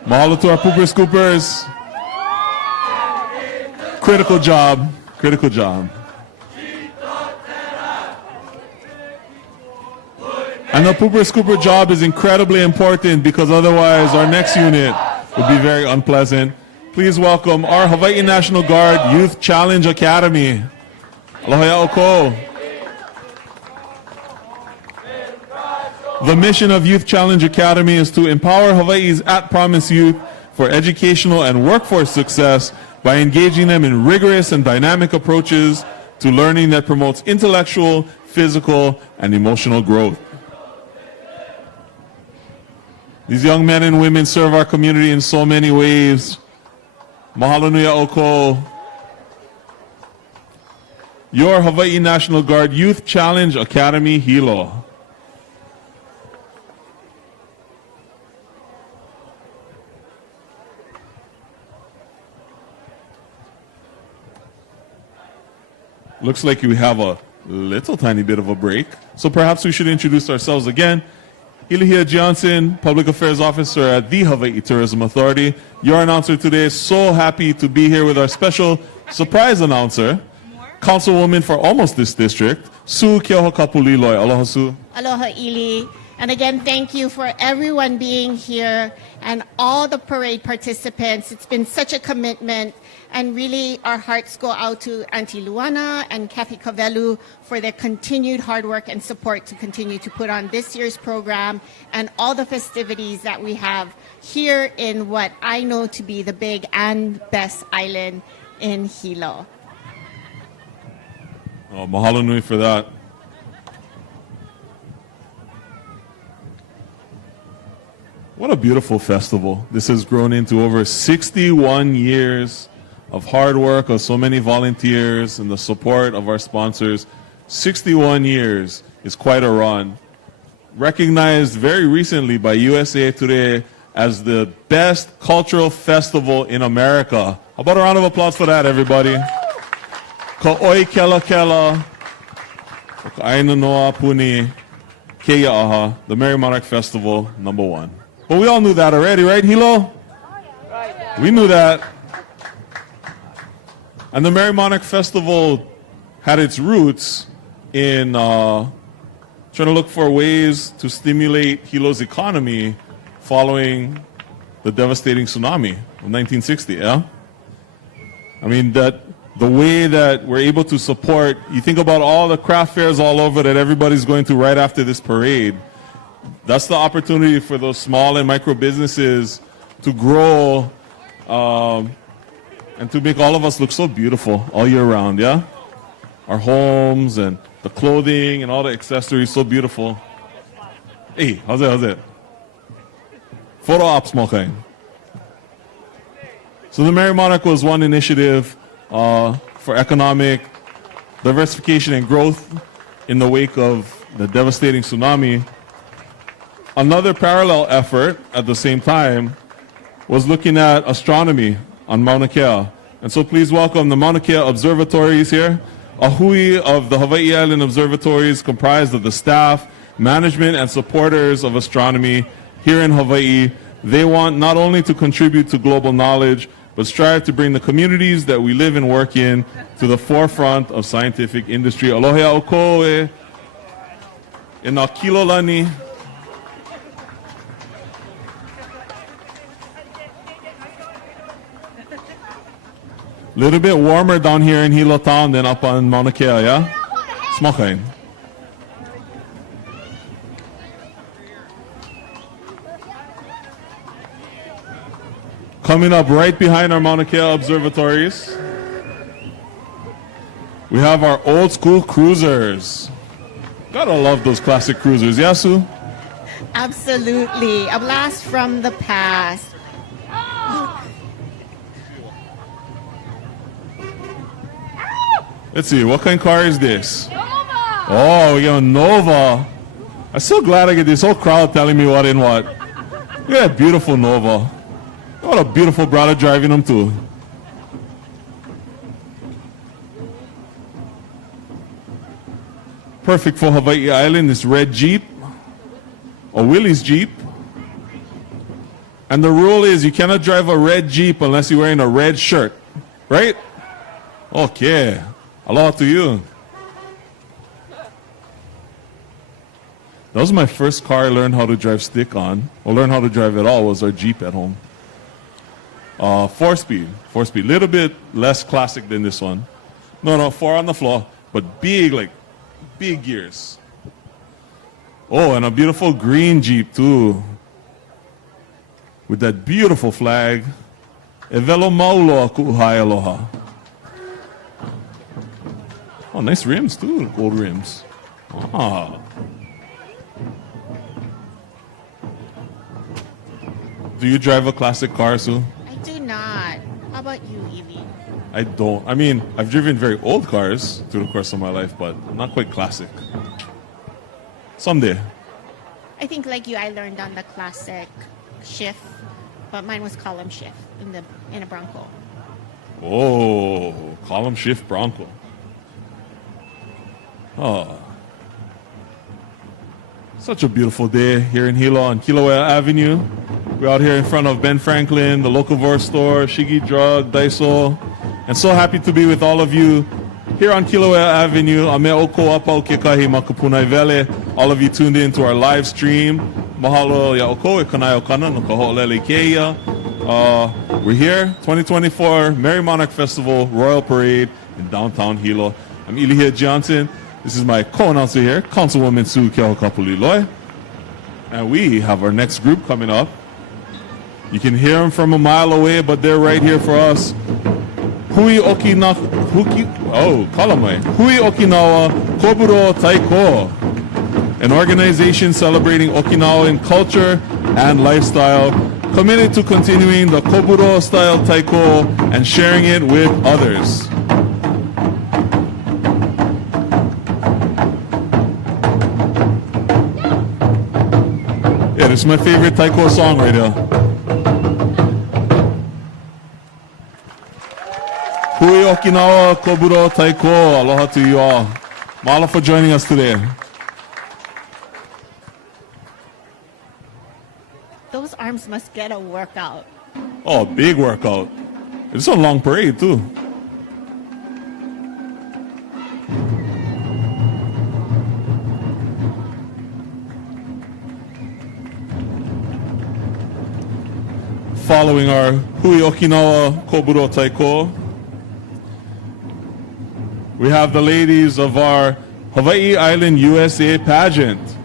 Mahalo to our Pooper Scoopers. Critical job. Critical job. And the Pooper Scooper job is incredibly important because otherwise our next unit would be very unpleasant. Please welcome our Hawaii National Guard Youth Challenge Academy. Aloha Oko. The mission of Youth Challenge Academy is to empower Hawaii's at-promise youth for educational and workforce success by engaging them in rigorous and dynamic approaches to learning that promotes intellectual, physical, and emotional growth. These young men and women serve our community in so many ways. Mahalo nui oko. Your Hawaii National Guard Youth Challenge Academy Hilo. Looks like we have a little tiny bit of a break, so perhaps we should introduce ourselves again. Ilihia Johnson, Public Affairs Officer at the Hawaii Tourism Authority. Your announcer today. So happy to be here with our special surprise announcer, Councilwoman for almost this district, Sue Keohakapuliloi. Aloha, Sue. Aloha, Ili. And again, thank you for everyone being here and all the parade participants. It's been such a commitment. And really, our hearts go out to Auntie Luana and Kathy Cavelu for their continued hard work and support to continue to put on this year's program and all the festivities that we have here in what I know to be the big and best island in Hilo. Oh, mahalo nui for that. What a beautiful festival. This has grown into over 61 years of hard work of so many volunteers and the support of our sponsors. 61 years is quite a run. Recognized very recently by USA Today as the best cultural festival in America. How about a round of applause for that, everybody? Ka'oi Kela Kela, Ka'aina Noa Puni, Keia Aha, the Merry Monarch Festival, #1. But we all knew that already, right, Hilo? We knew that. And the Merry Monarch Festival had its roots in trying to look for ways to stimulate Hilo's economy following the devastating tsunami of 1960, yeah? I mean, that the way that we're able to support, you think about all the craft fairs all over that everybody's going to right after this parade. That's the opportunity for those small and micro businesses to grow and to make all of us look so beautiful all year round, yeah? Our homes and the clothing and all the accessories, so beautiful. Hey, how's it? Photo ops, Mokai. So the Merry Monarch was one initiative for economic diversification and growth in the wake of the devastating tsunami. Another parallel effort at the same time was looking at astronomy on Mauna Kea. And so please welcome the Mauna Kea Observatories here. A hui of the Hawaii Island Observatories comprised of the staff, management, and supporters of astronomy here in Hawaii. They want not only to contribute to global knowledge, but strive to bring the communities that we live and work in to the forefront of scientific industry. Aloha okoe, inakilolani. Little bit warmer down here in Hilo Town than up on Mauna Kea, yeah? Smakain. Coming up right behind our Mauna Kea observatories, we have our old school cruisers. Gotta love those classic cruisers, Yasu? Absolutely. A blast from the past. Let's see, what kind of car is this? Oh, we got a Nova. I'm so glad I get this whole crowd telling me what and what. Look at that beautiful Nova. What a beautiful brother driving them too. Perfect for Hawaii Island, this red Jeep. Or Willie's Jeep. And the rule is you cannot drive a red Jeep unless you're wearing a red shirt. Right? Okay. Aloha to you. That was my first car I learned how to drive stick on. Or learn how to drive at all was our Jeep at home. 4-speed. 4-speed. Little bit less classic than this one. No, 4 on the floor. But big, like, big gears. Oh, and a beautiful green Jeep too. With that beautiful flag. Evelo mauloa ku'uhai aloha. Oh, nice rims too, gold rims. Ah. Do you drive a classic car, Sue? I do not. How about you, Evie? I don't. I mean, I've driven very old cars through the course of my life, but not quite classic. Someday. I think like you, I learned on the classic shift, but mine was column shift in a Bronco. Oh, column shift Bronco. Oh. Such a beautiful day here in Hilo on Kilauea Avenue. We're out here in front of Ben Franklin, the Locavore store, Shigi Drug, Daiso. And so happy to be with all of you here on Kilauea Avenue. Ame oko apau kekahi makapunai vele. All of you tuned in to our live stream. Mahalo ya oko e kanai o kana no ka ho'olele keia. We're here, 2024 Merry Monarch Festival Royal Parade in downtown Hilo. I'm Ilihia Johnson. This is my co-announcer here, Councilwoman Sue Kehokapuliloe. And we have our next group coming up. You can hear them from a mile away, but they're right here for us. Hui Okinawa Koburo Taiko, an organization celebrating Okinawan culture and lifestyle, committed to continuing the Koburo style Taiko and sharing it with others. Yeah, this is my favorite Taiko song right here. Hui Okinawa Koburo Taiko. Aloha to you all. Mahalo for joining us today. Those arms must get a workout. Oh, big workout. It's a long parade too. Following our Hui Okinawa Koburo Taiko, we have the ladies of our Hawaii Island USA pageant.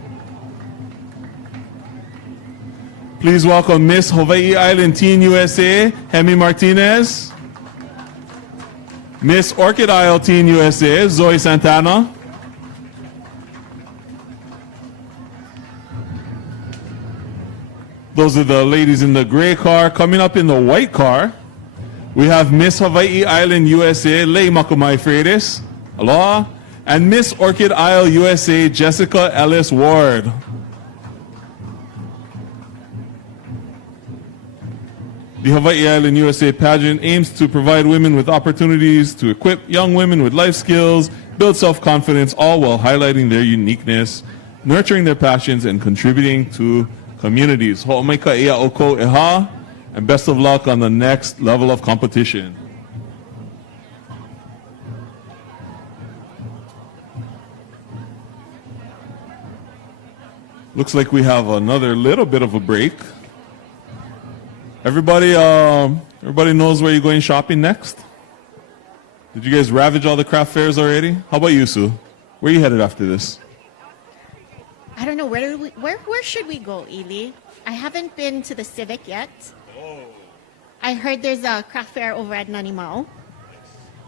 Please welcome Miss Hawaii Island Teen USA, Hemi Martinez. Miss Orchid Isle Teen USA, Zoe Santana. Those are the ladies in the gray car. Coming up in the white car, we have Miss Hawaii Island USA, Lei Makamai Freitas. Aloha. And Miss Orchid Isle USA, Jessica Ellis Ward. The Hawaii Island USA pageant aims to provide women with opportunities to equip young women with life skills, build self-confidence, all while highlighting their uniqueness, nurturing their passions, and contributing to communities. Ho'omaika ea oko eha, and best of luck on the next level of competition. Looks like we have another little bit of a break. Everybody knows where you're going shopping next? Did you guys ravage all the craft fairs already? How about you, Sue? Where are you headed after this? I don't know, where should we go, Ely? I haven't been to the Civic yet. I heard there's a craft fair over at Nanimao.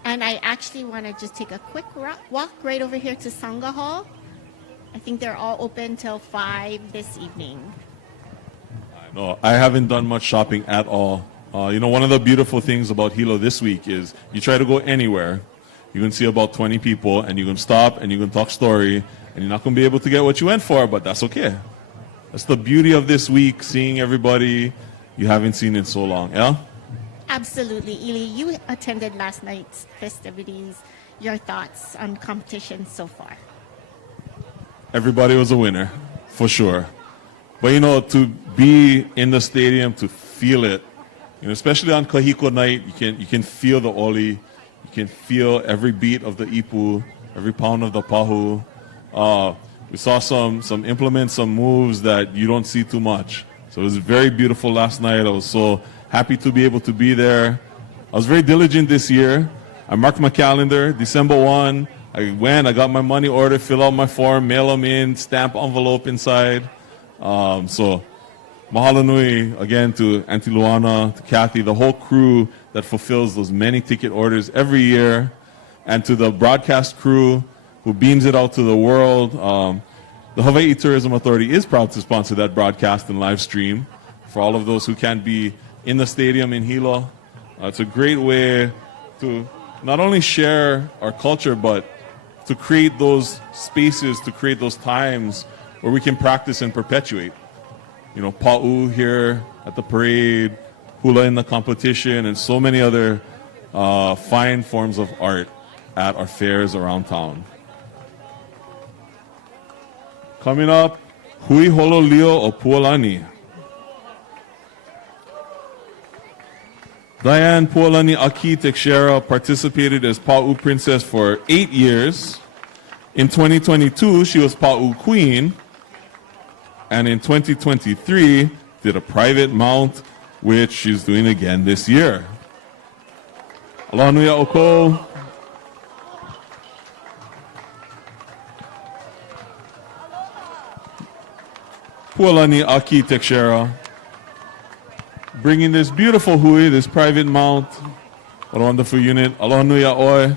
And I actually want to just take a quick walk right over here to Sangha Hall. I think they're all open till 5 this evening. No, I haven't done much shopping at all. One of the beautiful things about Hilo this week is you try to go anywhere, you can see about 20 people, and you can stop and you can talk story, and you're not going to be able to get what you went for, but that's okay. That's the beauty of this week, seeing everybody you haven't seen in so long. Yeah? Absolutely. Ely, you attended last night's festivities. Your thoughts on competition so far? Everybody was a winner, for sure. But to be in the stadium, to feel it, especially on Kahiko night, you can feel the oli, you can feel every beat of the ipu, every pound of the pahu. We saw some implements, some moves that you don't see too much. So it was very beautiful last night. I was so happy to be able to be there. I was very diligent this year. I marked my calendar, December 1. I went, I got my money order, fill out my form, mail them in, stamp envelope inside. So mahalo nui again to Auntie Luana, to Kathy, the whole crew that fulfills those many ticket orders every year, and to the broadcast crew who beams it out to the world. The Hawaii Tourism Authority is proud to sponsor that broadcast and live stream for all of those who can't be in the stadium in Hilo. It's a great way to not only share our culture, but to create those spaces, to create those times where we can practice and perpetuate. Pa'u here at the parade, hula in the competition, and so many other fine forms of art at our fairs around town. Coming up, Hui Hololio o Pualani. Diane Pualani Aki Teixeira participated as Pa'u Princess for 8 years. In 2022, she was Pa'u Queen. And in 2023, did a private mount, which she's doing again this year. Aloha nui a oko. Pualani Aki Teixeira, bringing this beautiful hui, this private mount. What a wonderful unit. Aloha nui a oi.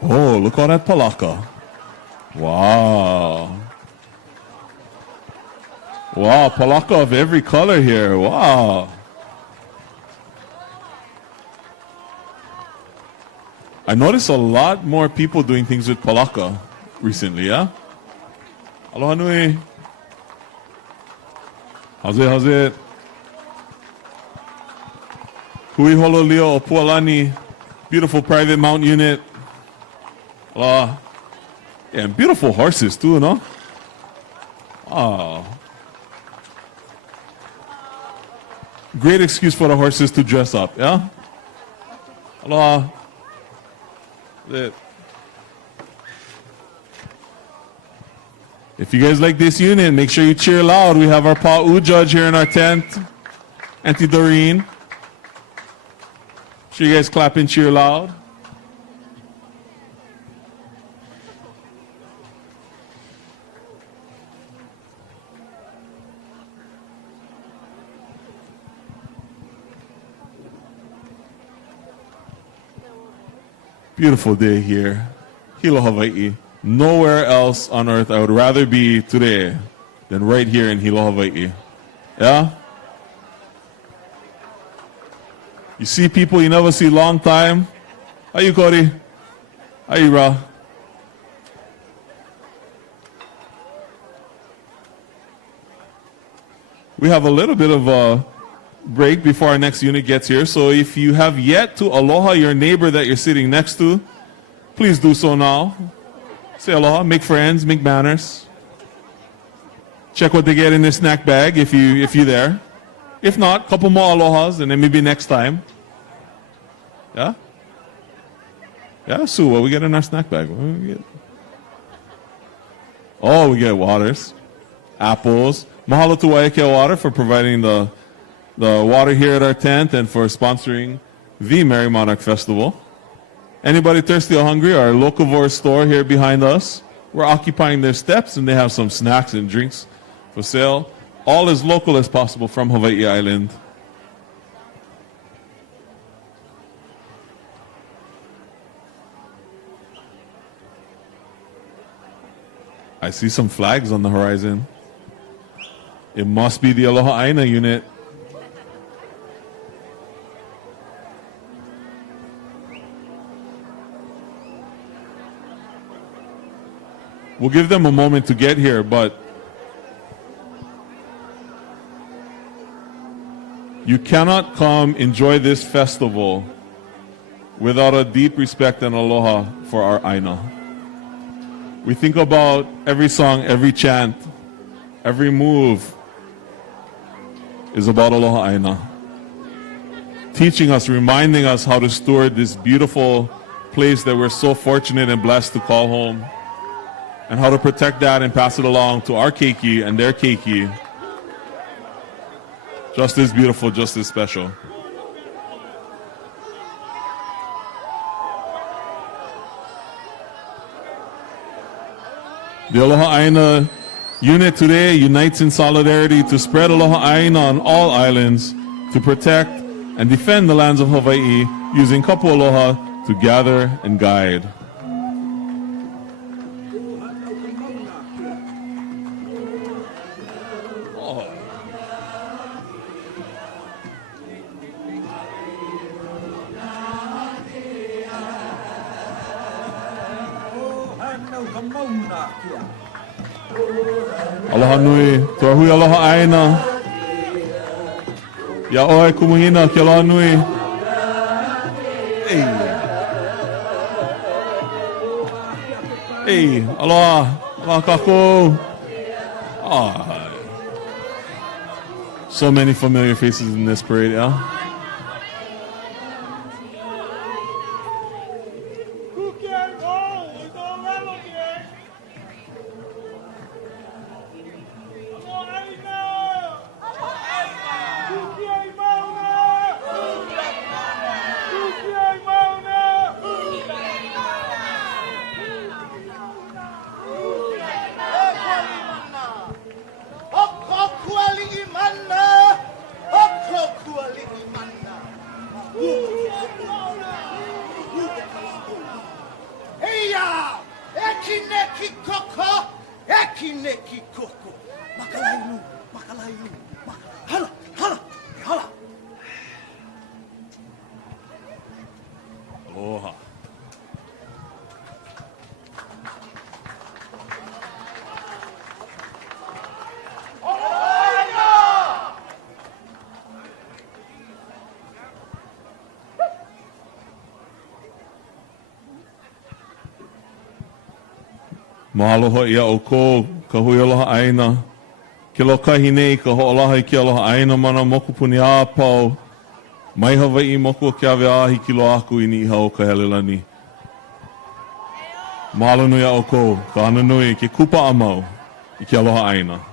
Oh, look all that palaka. Wow. Wow, palaka of every color here. Wow. I noticed a lot more people doing things with palaka recently, yeah? Aloha nui. How's it? Hui Hololio o Pualani, beautiful private mount unit. Yeah, and beautiful horses too, no? Oh. Great excuse for the horses to dress up, yeah? Aloha. If you guys like this unit, make sure you cheer loud. We have our Pa'u judge here in our tent, Auntie Doreen. Sure you guys clap and cheer loud. Beautiful day here. Hilo, Hawaii. Nowhere else on earth I would rather be today than right here in Hilo, Hawaii. Yeah? You see people you never see long time. How you, Cody? How you, bro? We have a little bit of a break before our next unit gets here. So if you have yet to aloha your neighbor that you're sitting next to, please do so now. Say aloha, make friends, make manners. Check what they get in their snack bag if you're there. If not, couple more alohas, and then maybe next time. Yeah? Yeah, Sue, what we get in our snack bag? What do we get? Oh, we get waters, apples. Mahalo to Waiakea Water for providing the water here at our tent and for sponsoring the Merry Monarch Festival. Anybody thirsty or hungry? Our Locavore store here behind us. We're occupying their steps and they have some snacks and drinks for sale. All as local as possible from Hawaii Island. I see some flags on the horizon. It must be the Aloha Aina unit. We'll give them a moment to get here, but you cannot come enjoy this festival without a deep respect and aloha for our Aina. We think about every song, every chant, every move is about Aloha Aina. Teaching us, reminding us how to steward this beautiful place that we're so fortunate and blessed to call home, and how to protect that and pass it along to our keiki and their keiki. Just as beautiful, just as special. The Aloha Aina unit today unites in solidarity to spread Aloha Aina on all islands, to protect and defend the lands of Hawaii, using Kapu Aloha to gather and guide. Aloha nui, tua hui aloha aina. Ia oe kumuhina ki aloha nui. Hey. Hey, aloha, aloha kako. Ah. So many familiar faces in this parade, yeah? Aloha. Mahalo ho ia o ko ka hui aloha aina. Ke lo kahi nei ka ho'olaha I ki aloha aina mana moku puni a pau. Mai Hawaii moku o ke ave ahi ki lo aku I ni iha o ka helelani. Mahalo nui a o ko ka ana nui ke kupa a mau I ke aloha aina.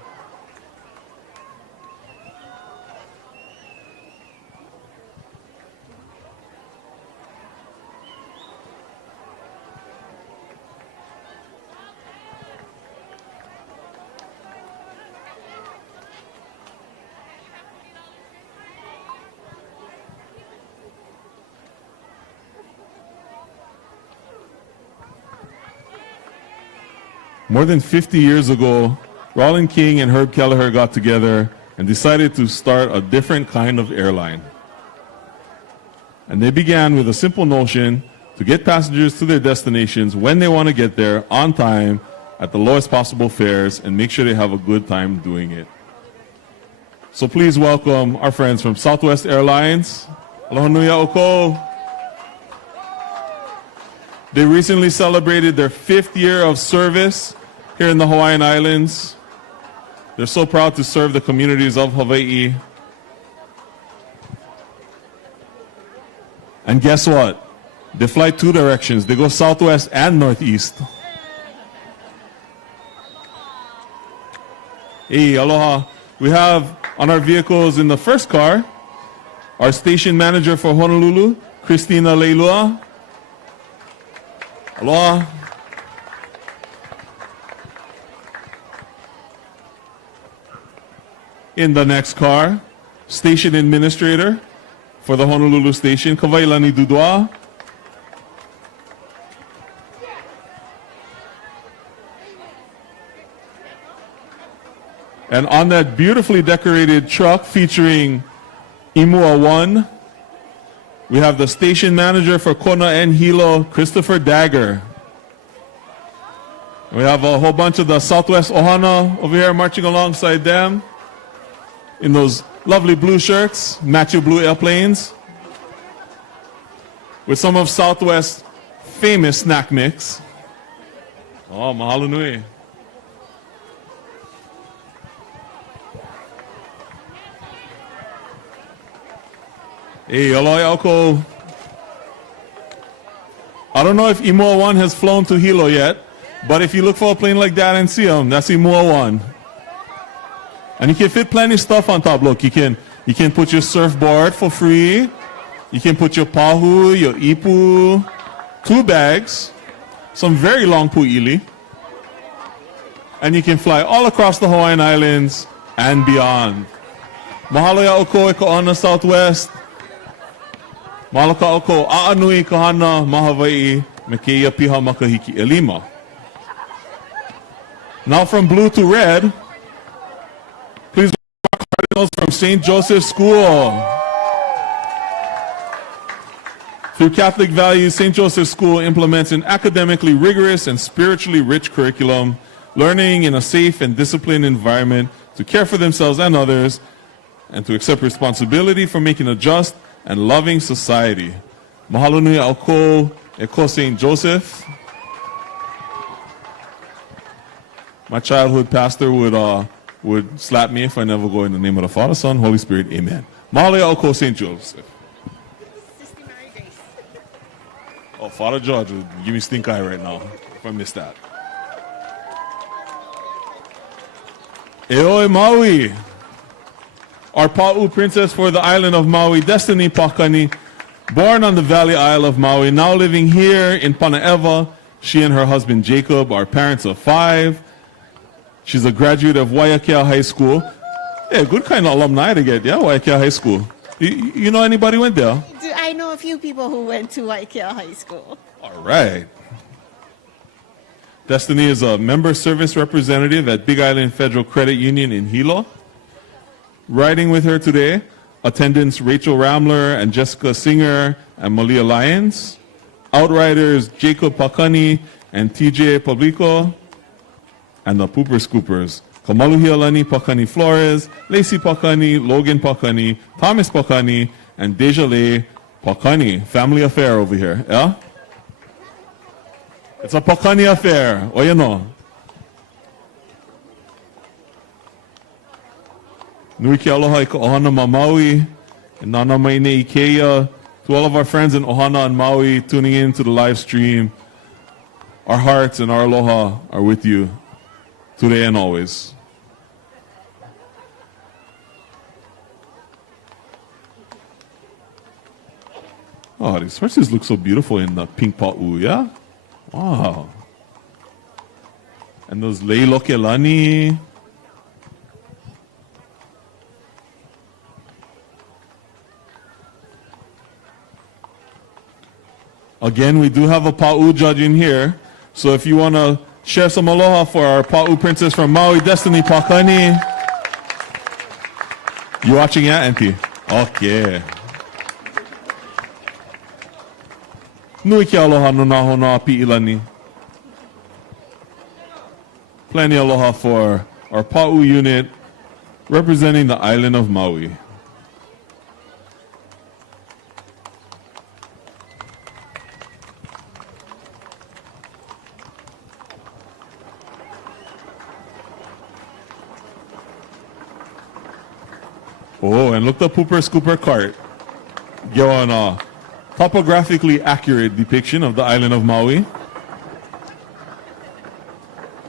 More than 50 years ago, Rollin King and Herb Kelleher got together and decided to start a different kind of airline. And they began with a simple notion to get passengers to their destinations when they want to get there on time at the lowest possible fares and make sure they have a good time doing it. So please welcome our friends from Southwest Airlines. Aloha nui a oko. They recently celebrated their 5th year of service here in the Hawaiian Islands. They're so proud to serve the communities of Hawaii. And guess what? They fly two directions. They go southwest and northeast. Hey, aloha. We have on our vehicles in the first car our station manager for Honolulu, Christina Leilua. Aloha. In the next car, station administrator for the Honolulu station, Kawailani Dudua. And on that beautifully decorated truck featuring Imua 1, we have the station manager for Kona and Hilo, Christopher Dagger. We have a whole bunch of the Southwest Ohana over here marching alongside them in those lovely blue shirts, matching blue airplanes, with some of Southwest's famous snack mix. Oh, mahalo nui. Hey, aloha Alco. I don't know if Imua 1 has flown to Hilo yet, but if you look for a plane like that and see them, that's Imua 1. And you can fit plenty of stuff on top. Look, you can put your surfboard for free. You can put your pahu, your ipu, 2 bags, some very long pu'ili. And you can fly all across the Hawaiian Islands and beyond. Mahalo ya oko e Ka'ana Southwest. Mahalo ka oko a'anui kahana ma Hawaii me keia piha makahiki e lima. Now from blue to red, please welcome Cardinals from St. Joseph School. Through Catholic values, St. Joseph School implements an academically rigorous and spiritually rich curriculum, learning in a safe and disciplined environment to care for themselves and others, and to accept responsibility for making a just and loving society. Mahalo nui au ko e ko St. Joseph. My childhood pastor would slap me if I never go in the name of the Father, Son, Holy Spirit. Amen. Mahalo ya au ko St. Joseph. Sister Mary Grace. Oh, Father George would give me stink eye right now if I missed that. Eoi Maui. Our Pa'u princess for the island of Maui, Destiny Pakani, born on the Valley Isle of Maui, now living here in Panaeva. She and her husband Jacob are parents of 5. She's a graduate of Waiakea High School. Yeah, good kind of alumni to get, yeah, Waiakea High School. You know anybody went there? I know a few people who went to Waiakea High School. All right. Destiny is a member service representative at Big Island Federal Credit Union in Hilo. Riding with her today, attendants Rachel Ramler and Jessica Singer and Malia Lyons. Outriders Jacob Pakani and TJ Publico. And the Pooper Scoopers, Kamaluhialani Pakani Flores, Lacey Pakani, Logan Pakani, Thomas Pakani, and Dejale Pakani. Family affair over here, yeah? It's a Pakani affair, o you know. Nui ke aloha I ka ohana ma Maui, and nana mai nei Ikeia. To all of our friends in Ohana and Maui tuning in to the live stream, our hearts and our aloha are with you today and always. Oh, these horses look so beautiful in the pink pa'u, yeah? Wow. And those leilokelani. Again, we do have a pa'u judge in here, so if you want to share some aloha for our Pa'u princess from Maui, Destiny Pakani. You watching, yeah, Auntie? Okay. Nui ke aloha no nā hona pi'ilani. Plenty aloha for our Pa'u unit representing the island of Maui. Oh, and look the Pooper Scooper cart. Going topographically accurate depiction of the island of Maui.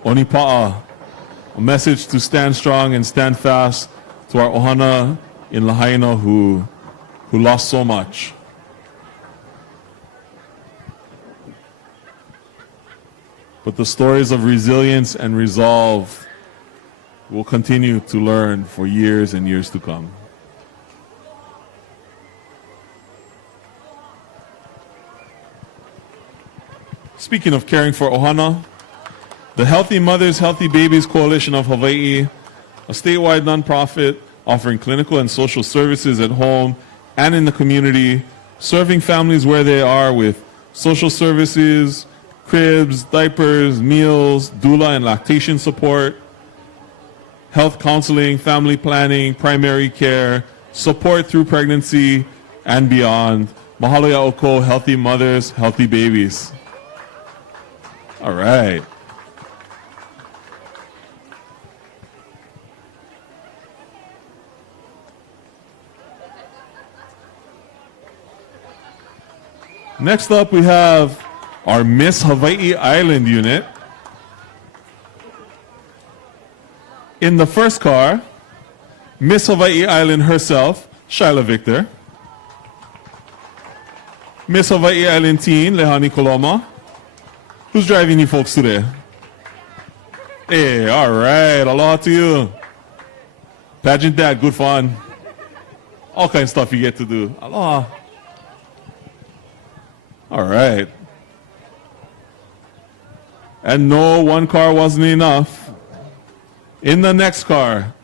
Onipa'a, a message to stand strong and stand fast to our ohana in Lahaina who lost so much. But the stories of resilience and resolve will continue to learn for years and years to come. Speaking of caring for ohana, the Healthy Mothers, Healthy Babies Coalition of Hawaii, a statewide nonprofit offering clinical and social services at home and in the community, serving families where they are with social services, cribs, diapers, meals, doula and lactation support, health counseling, family planning, primary care, support through pregnancy and beyond. Mahalo Ya'oko, Healthy Mothers, Healthy Babies. All right. Next up, we have our Miss Hawaii Island unit. In the first car, Miss Hawaii Island herself, Shyla Victor. Miss Hawaii Island teen, Lehani Koloma. Who's driving you folks today? Hey, all right, aloha to you. Pageant dad, good fun. All kinds of stuff you get to do. Aloha. All right. And no, one car wasn't enough. In the next car,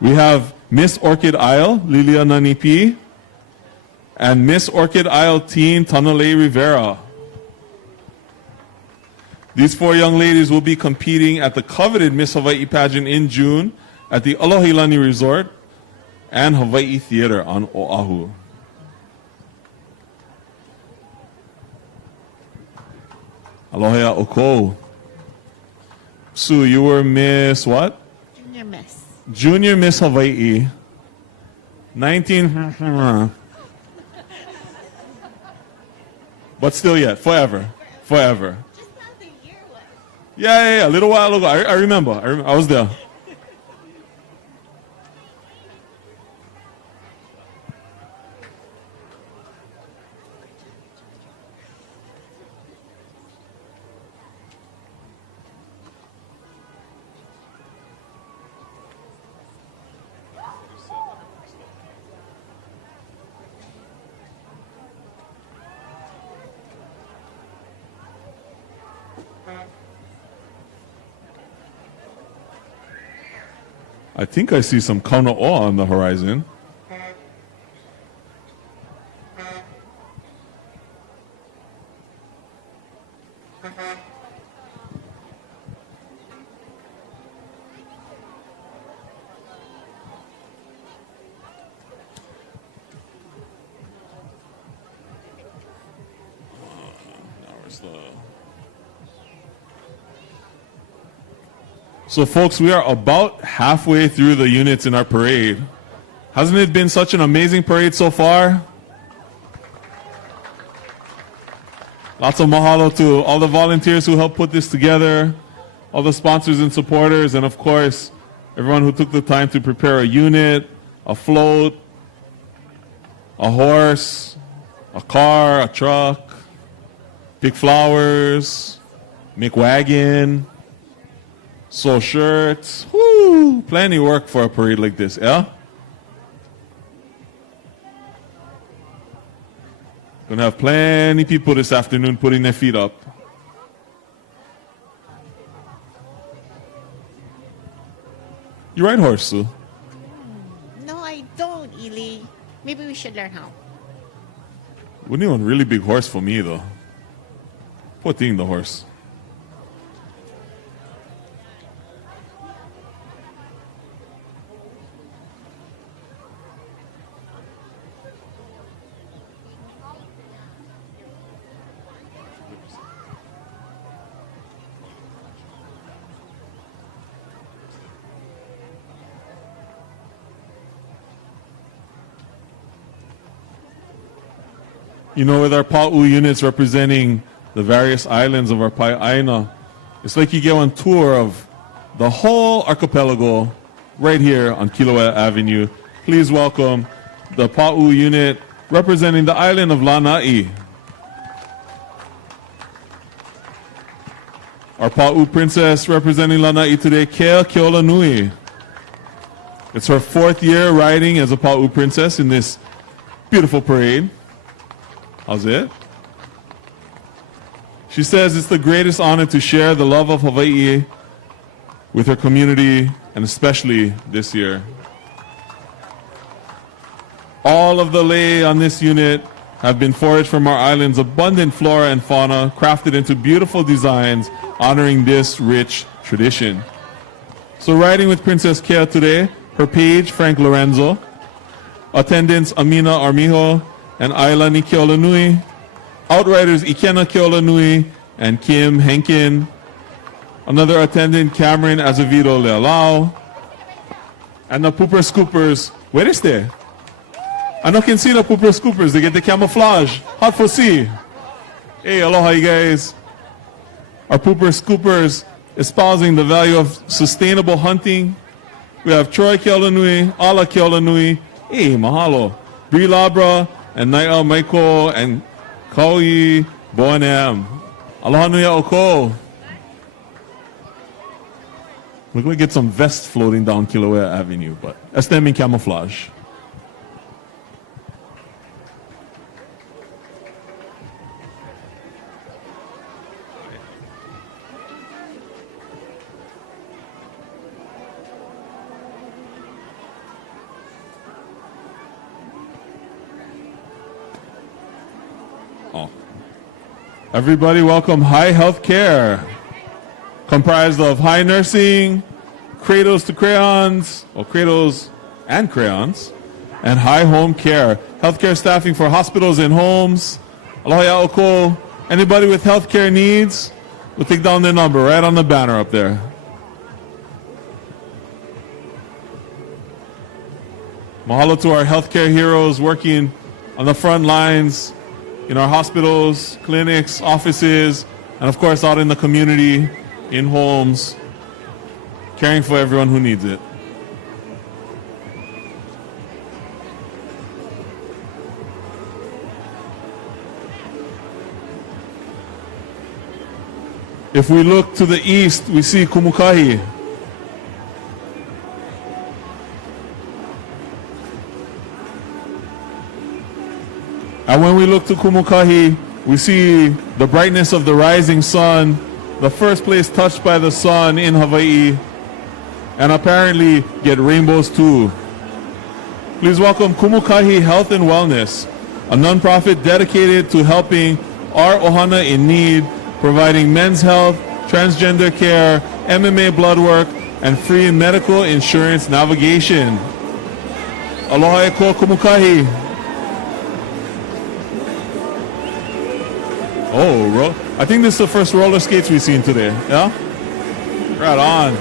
we have Miss Orchid Isle, Lilia Nanipi, and Miss Orchid Isle teen, Tanale Rivera. These four young ladies will be competing at the coveted Miss Hawaii pageant in June at the Alohilani Resort and Hawaii Theater on Oahu. Aloha Oko. Sue, you were Miss what? Junior Miss. Junior Miss Hawaii. 19. But still yet, forever. Forever. Just not the year was. Yeah, a little while ago. I remember. I was there. I think I see some Kauna Oa on the horizon. So folks, we are about halfway through the units in our parade. Hasn't it been such an amazing parade so far? Lots of mahalo to all the volunteers who helped put this together, all the sponsors and supporters, and of course, everyone who took the time to prepare a unit, a float, a horse, a car, a truck, pick flowers, make wagon, sew shirts. Whoo! Plenty of work for a parade like this, yeah? Gonna have plenty people this afternoon putting their feet up. You ride horse, Sue? No, I don't, Ely. Maybe we should learn how. Wouldn't even really big horse for me though. Poor thing, the horse. You know, with our Pa'u units representing the various islands of our Pai'aina, it's like you get on tour of the whole archipelago right here on Kilauea Avenue. Please welcome the Pa'u unit representing the island of Lanai. Our Pa'u princess representing Lanai today, Kea Keolanui. It's her 4th year riding as a Pa'u princess in this beautiful parade. How's it? She says it's the greatest honor to share the love of Hawaii with her community, and especially this year. All of the lei on this unit have been foraged from our island's abundant flora and fauna, crafted into beautiful designs honoring this rich tradition. So riding with Princess Kea today, her page, Frank Lorenzo, attendants Amina Armijo and Ailani Keolanui, outriders Ikena Keolanui and Kim Henkin, another attendant Cameron Azevedo Lealao, and the Pooper Scoopers. Where is they? I know can see the Pooper Scoopers. They get the camouflage. Hot for sea. Hey, aloha you guys. Our Pooper Scoopers espousing the value of sustainable hunting. We have Troy Keolanui, Ala Keolanui, hey, mahalo, Bri Labra, and Nai'a Maiko, and Kauai Boanam. Aloha nui oko. We're going to get some vests floating down Kilauea Avenue, but that's them in camouflage. Everybody welcome High Health Care, comprised of high nursing, cradles to crayons, or cradles and crayons, and high home care. Healthcare staffing for hospitals and homes. Aloha oko. Anybody with healthcare needs, we'll take down their number right on the banner up there. Mahalo to our healthcare heroes working on the front lines in our hospitals, clinics, offices, and of course out in the community, in homes, caring for everyone who needs it. If we look to the east, we see Kumukahi. And when we look to Kumukahi, we see the brightness of the rising sun, the first place touched by the sun in Hawaii, and apparently get rainbows too. Please welcome Kumukahi Health and Wellness, a nonprofit dedicated to helping our ohana in need, providing men's health, transgender care, MMA blood work, and free medical insurance navigation. Aloha e ko Kumukahi. Oh, I think this is the first roller skates we've seen today, yeah? Right on.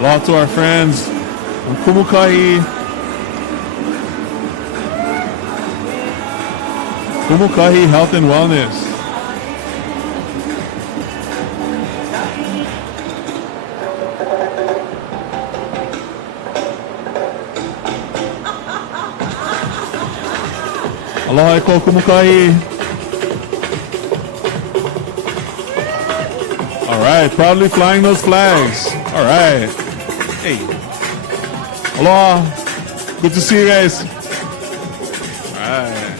Aloha to our friends from Kumukahi. Kumukahi Health and Wellness. Aloha e ko Kumukahi. All right, proudly flying those flags. All right. Hey. Aloha. Good to see you guys. All right.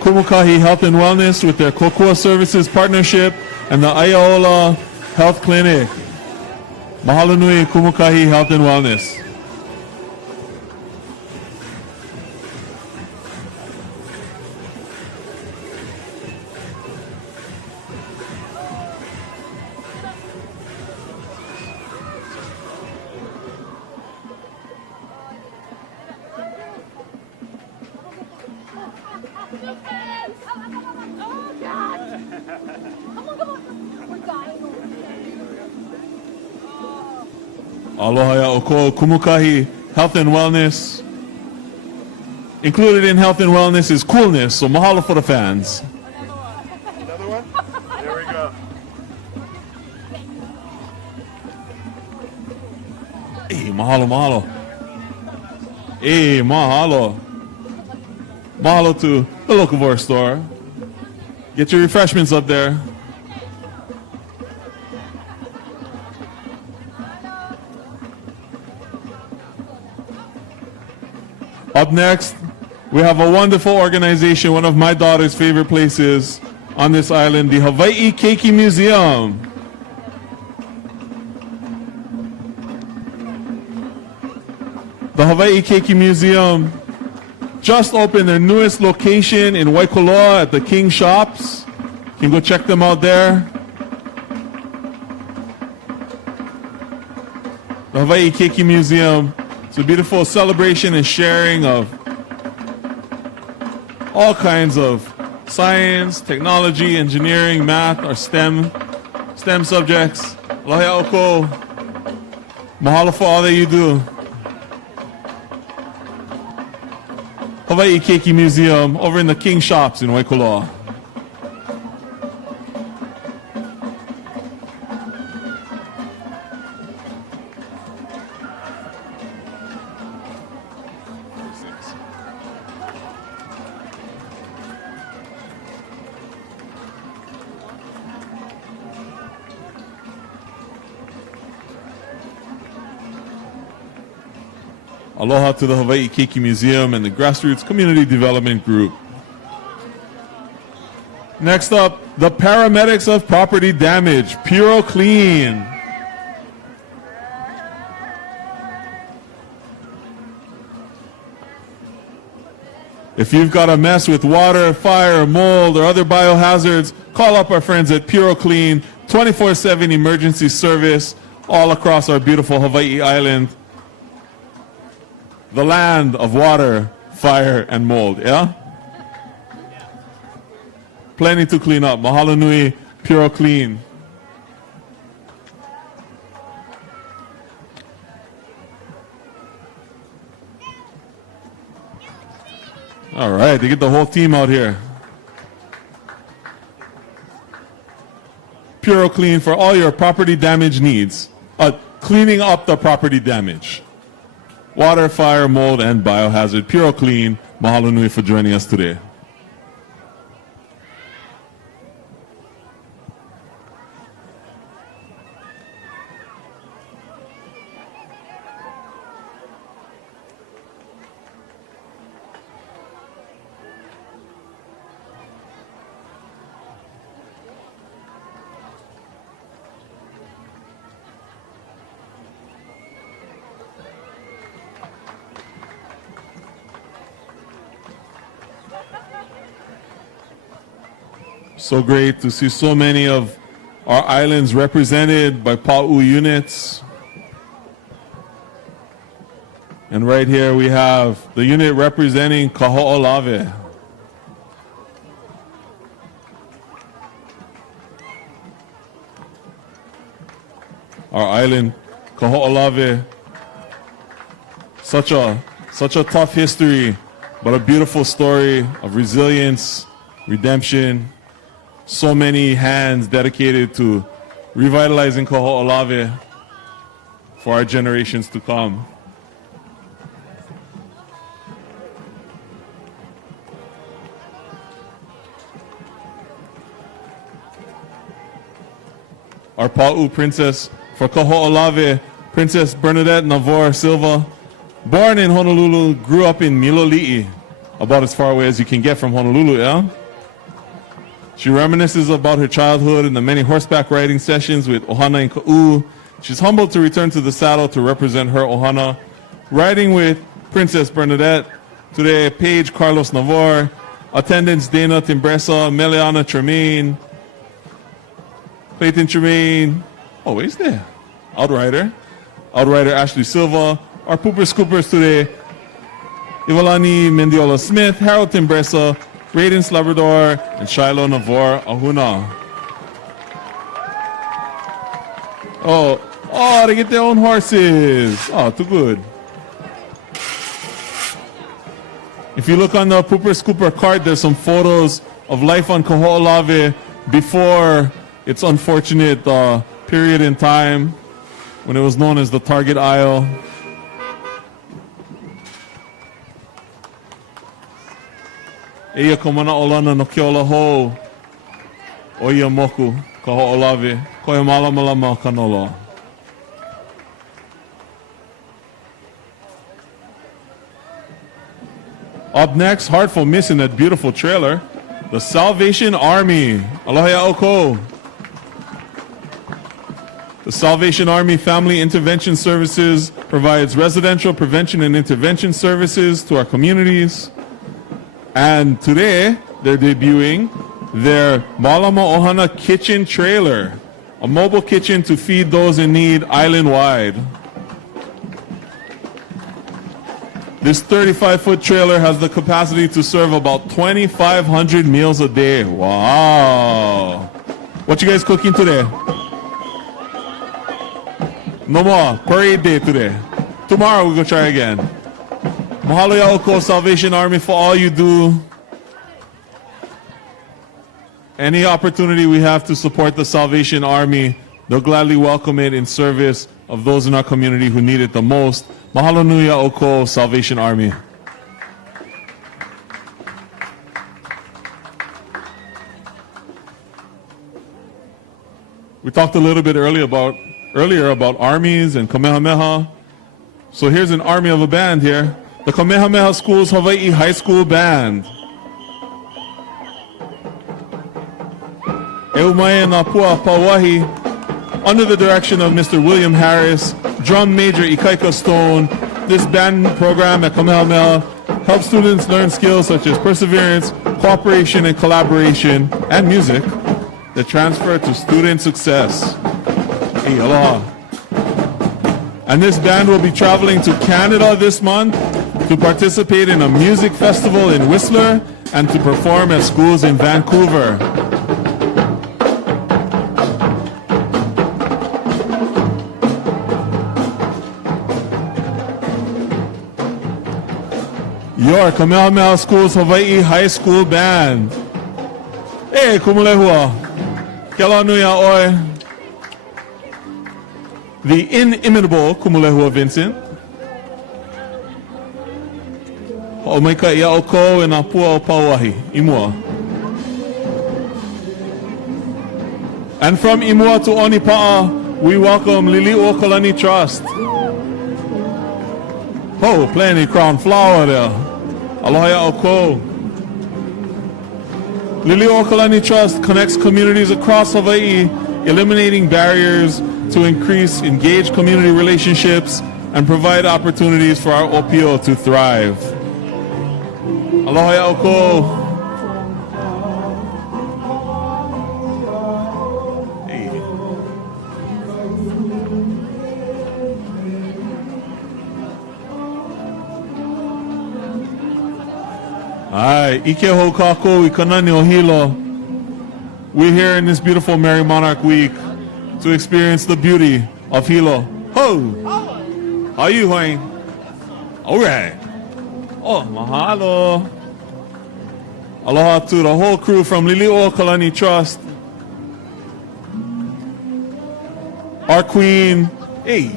Kumukahi Health and Wellness with their Kokua Services Partnership and the Aiaola Health Clinic. Mahalo nui Kumukahi Health and Wellness. Aloha ya oko Kumukahi health and wellness. Included in health and wellness is coolness, so mahalo for the fans. Another one? There we go. Hey, mahalo, mahalo. Hey, mahalo. Mahalo to the Locavore store. Get your refreshments up there. Up next, we have a wonderful organization, one of my daughter's favorite places on this island, the Hawaii Keiki Museum. The Hawaii Keiki Museum just opened their newest location in Waikoloa at the King Shops. You can go check them out there. The Hawaii Keiki Museum. It's a beautiful celebration and sharing of all kinds of science, technology, engineering, math, or STEM subjects. Aloha oko. Mahalo for all that you do. Hawaii Keiki Museum over in the King Shops in Waikoloa. Aloha to the Hawaii Keiki Museum and the Grassroots Community Development Group. Next up, the paramedics of property damage, Puro Clean. If you've got a mess with water, fire, mold, or other biohazards, call up our friends at Puro Clean, 24/7 emergency service all across our beautiful Hawaii island. The land of water, fire, and mold, yeah? Plenty to clean up. Mahalo nui, Puro Clean. All right, they get the whole team out here. Puro Clean for all your property damage needs. Cleaning up the property damage. Water, fire, mold, and biohazard. Puro Clean. Mahalo nui for joining us today. So great to see so many of our islands represented by Pa'u units. And right here we have the unit representing Kaho'olawe. Our island, Kaho'olawe, such a tough history, but a beautiful story of resilience, redemption. So many hands dedicated to revitalizing Kaho'olawe for our generations to come. Our Pa'u princess for Kaho'olawe, Princess Bernadette Navor Silva, born in Honolulu, grew up in Miloli'i, about as far away as you can get from Honolulu, yeah? She reminisces about her childhood and the many horseback riding sessions with Ohana and Ka'u. She's humbled to return to the saddle to represent her Ohana, riding with Princess Bernadette, today Paige Carlos Navor, attendants Dana Timbresa, Meliana Tremaine, Clayton Tremaine, oh, where's there? Outrider Ashley Silva, our pooper scoopers today, Ivalani Mendiola Smith, Harold Timbresa, Radence Labrador, and Shiloh Navor Ahuna. Oh, they get their own horses. Oh, too good. If you look on the Pooper Scooper card, there's some photos of life on Kaho'olawe before its unfortunate period in time when it was known as the Target Isle. Eia komana olana no keola ho oia moku Kaho'olawe koe malamalama kanolo. Up next, Heartful missing that beautiful trailer. The Salvation Army. Aloha Oko. The Salvation Army Family Intervention Services provides residential prevention and intervention services to our communities. And today, they're debuting their Malama Ohana Kitchen Trailer, a mobile kitchen to feed those in need island-wide. This 35-foot trailer has the capacity to serve about 2,500 meals a day. Wow. What you guys cooking today? No more. Parade day today. Tomorrow we're going to try again. Mahalo Yaoko Salvation Army for all you do. Any opportunity we have to support the Salvation Army, they'll gladly welcome it in service of those in our community who need it the most. Mahalo nui Oko Salvation Army. We talked a little bit earlier about armies and Kamehameha. So here's an army of a band here. The Kamehameha Schools Hawaii High School Band. Eumaya Napua Pawahi, under the direction of Mr. William Harris, drum major Ikaika Stone. This band program at Kamehameha helps students learn skills such as perseverance, cooperation and collaboration, and music that transfer to student success. Hey, aloha. And this band will be traveling to Canada this month to participate in a music festival in Whistler and to perform at schools in Vancouver. Your Kamehameha Schools Hawaii High School Band. Hey, kumulehua. Kela nui a oi. The inimitable Kumulehua Vincent. Ho'omaika ia oko e nā pua o Pauahi, Imua. And from Imua to Onipa'a, we welcome Lili'u Okalani Trust. Oh, plenty crown flower there. Aloha ia oko. Lili'u Okalani Trust connects communities across Hawaii, eliminating barriers to increase engaged community relationships and provide opportunities for our OPO to thrive. Aloha ia oko. Ai, ike ho kako I kanani o hilo. We're here in this beautiful Merry Monarch Week to experience the beauty of Hilo. Ho! How are you, Hwang? All right. Oh, mahalo. Aloha to the whole crew from Lili'u Okalani Trust. Our queen, hey,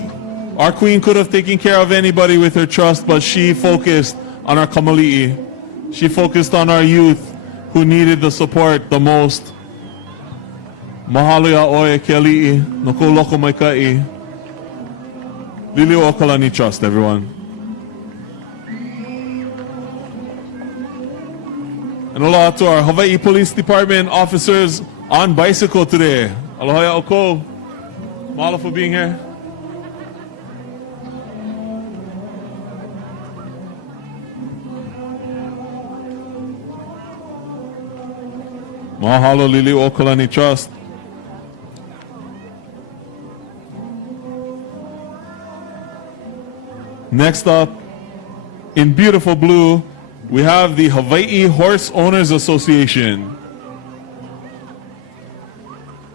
our queen could have taken care of anybody with her trust, but she focused on our kamali'i. She focused on our youth who needed the support the most. Mahalo ya oe ke ali'i, no ko loko mai ka'i. Lili'u Okalani Trust, everyone. And aloha to our Hawaii Police Department officers on bicycle today. Aloha ya oko. Mahalo for being here. Mahalo Lili'u Okalani Trust. Next up, in beautiful blue, we have the Hawaii Horse Owners Association.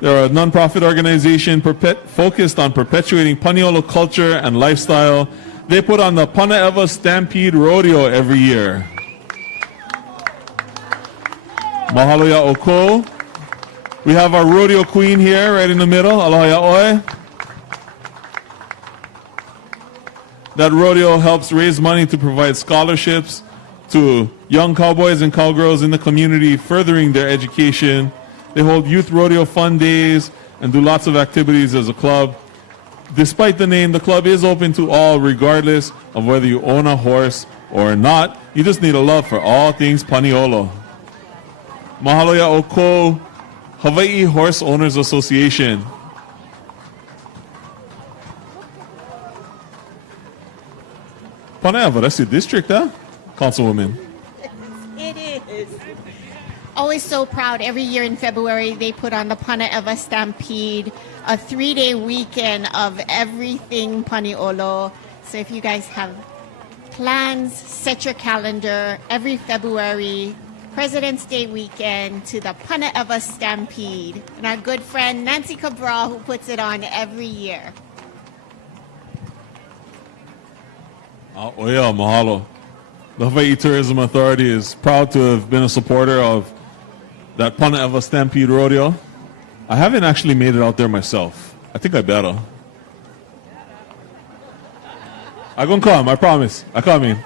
They're a nonprofit organization focused on perpetuating Paniolo culture and lifestyle. They put on the Panaewa Stampede Rodeo every year. Mahalo ya oko. We have our rodeo queen here right in the middle. Aloha ya oi. That rodeo helps raise money to provide scholarships to young cowboys and cowgirls in the community, furthering their education. They hold youth rodeo fun days and do lots of activities as a club. Despite the name, the club is open to all, regardless of whether you own a horse or not. You just need a love for all things Paniolo. Mahalo ya oko, Hawaii Horse Owners Association. Paneava, that's your district, huh? Councilwoman. It is. Always so proud. Every year in February, they put on the Panaeva Stampede, a 3-day weekend of everything Paniolo. So if you guys have plans, set your calendar every February, President's Day weekend to the Panaeva Stampede. And our good friend Nancy Cabral, who puts it on every year. Oh yeah, mahalo. The Hawaii Tourism Authority is proud to have been a supporter of that Panaeva Stampede Rodeo. I haven't actually made it out there myself. I think I better. I gonna come, I promise. I coming.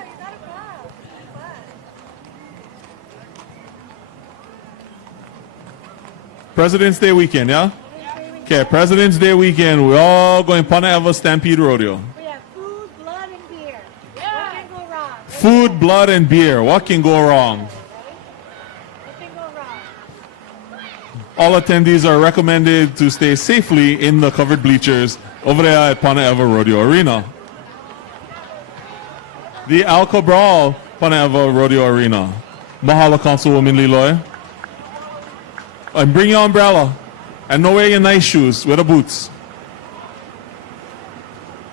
President's Day weekend, yeah? Okay, President's Day weekend, we're all going Panaeva Stampede Rodeo. We have food, blood, and beer. What can go wrong? Food, blood, and beer. What can go wrong? What can go wrong? All attendees are recommended to stay safely in the covered bleachers over there at Panaeva Rodeo Arena. The Al Cabral Panaeva Rodeo Arena. Mahalo, Councilwoman Liloy. And bring your umbrella. And no wear your nice shoes. Wear the boots.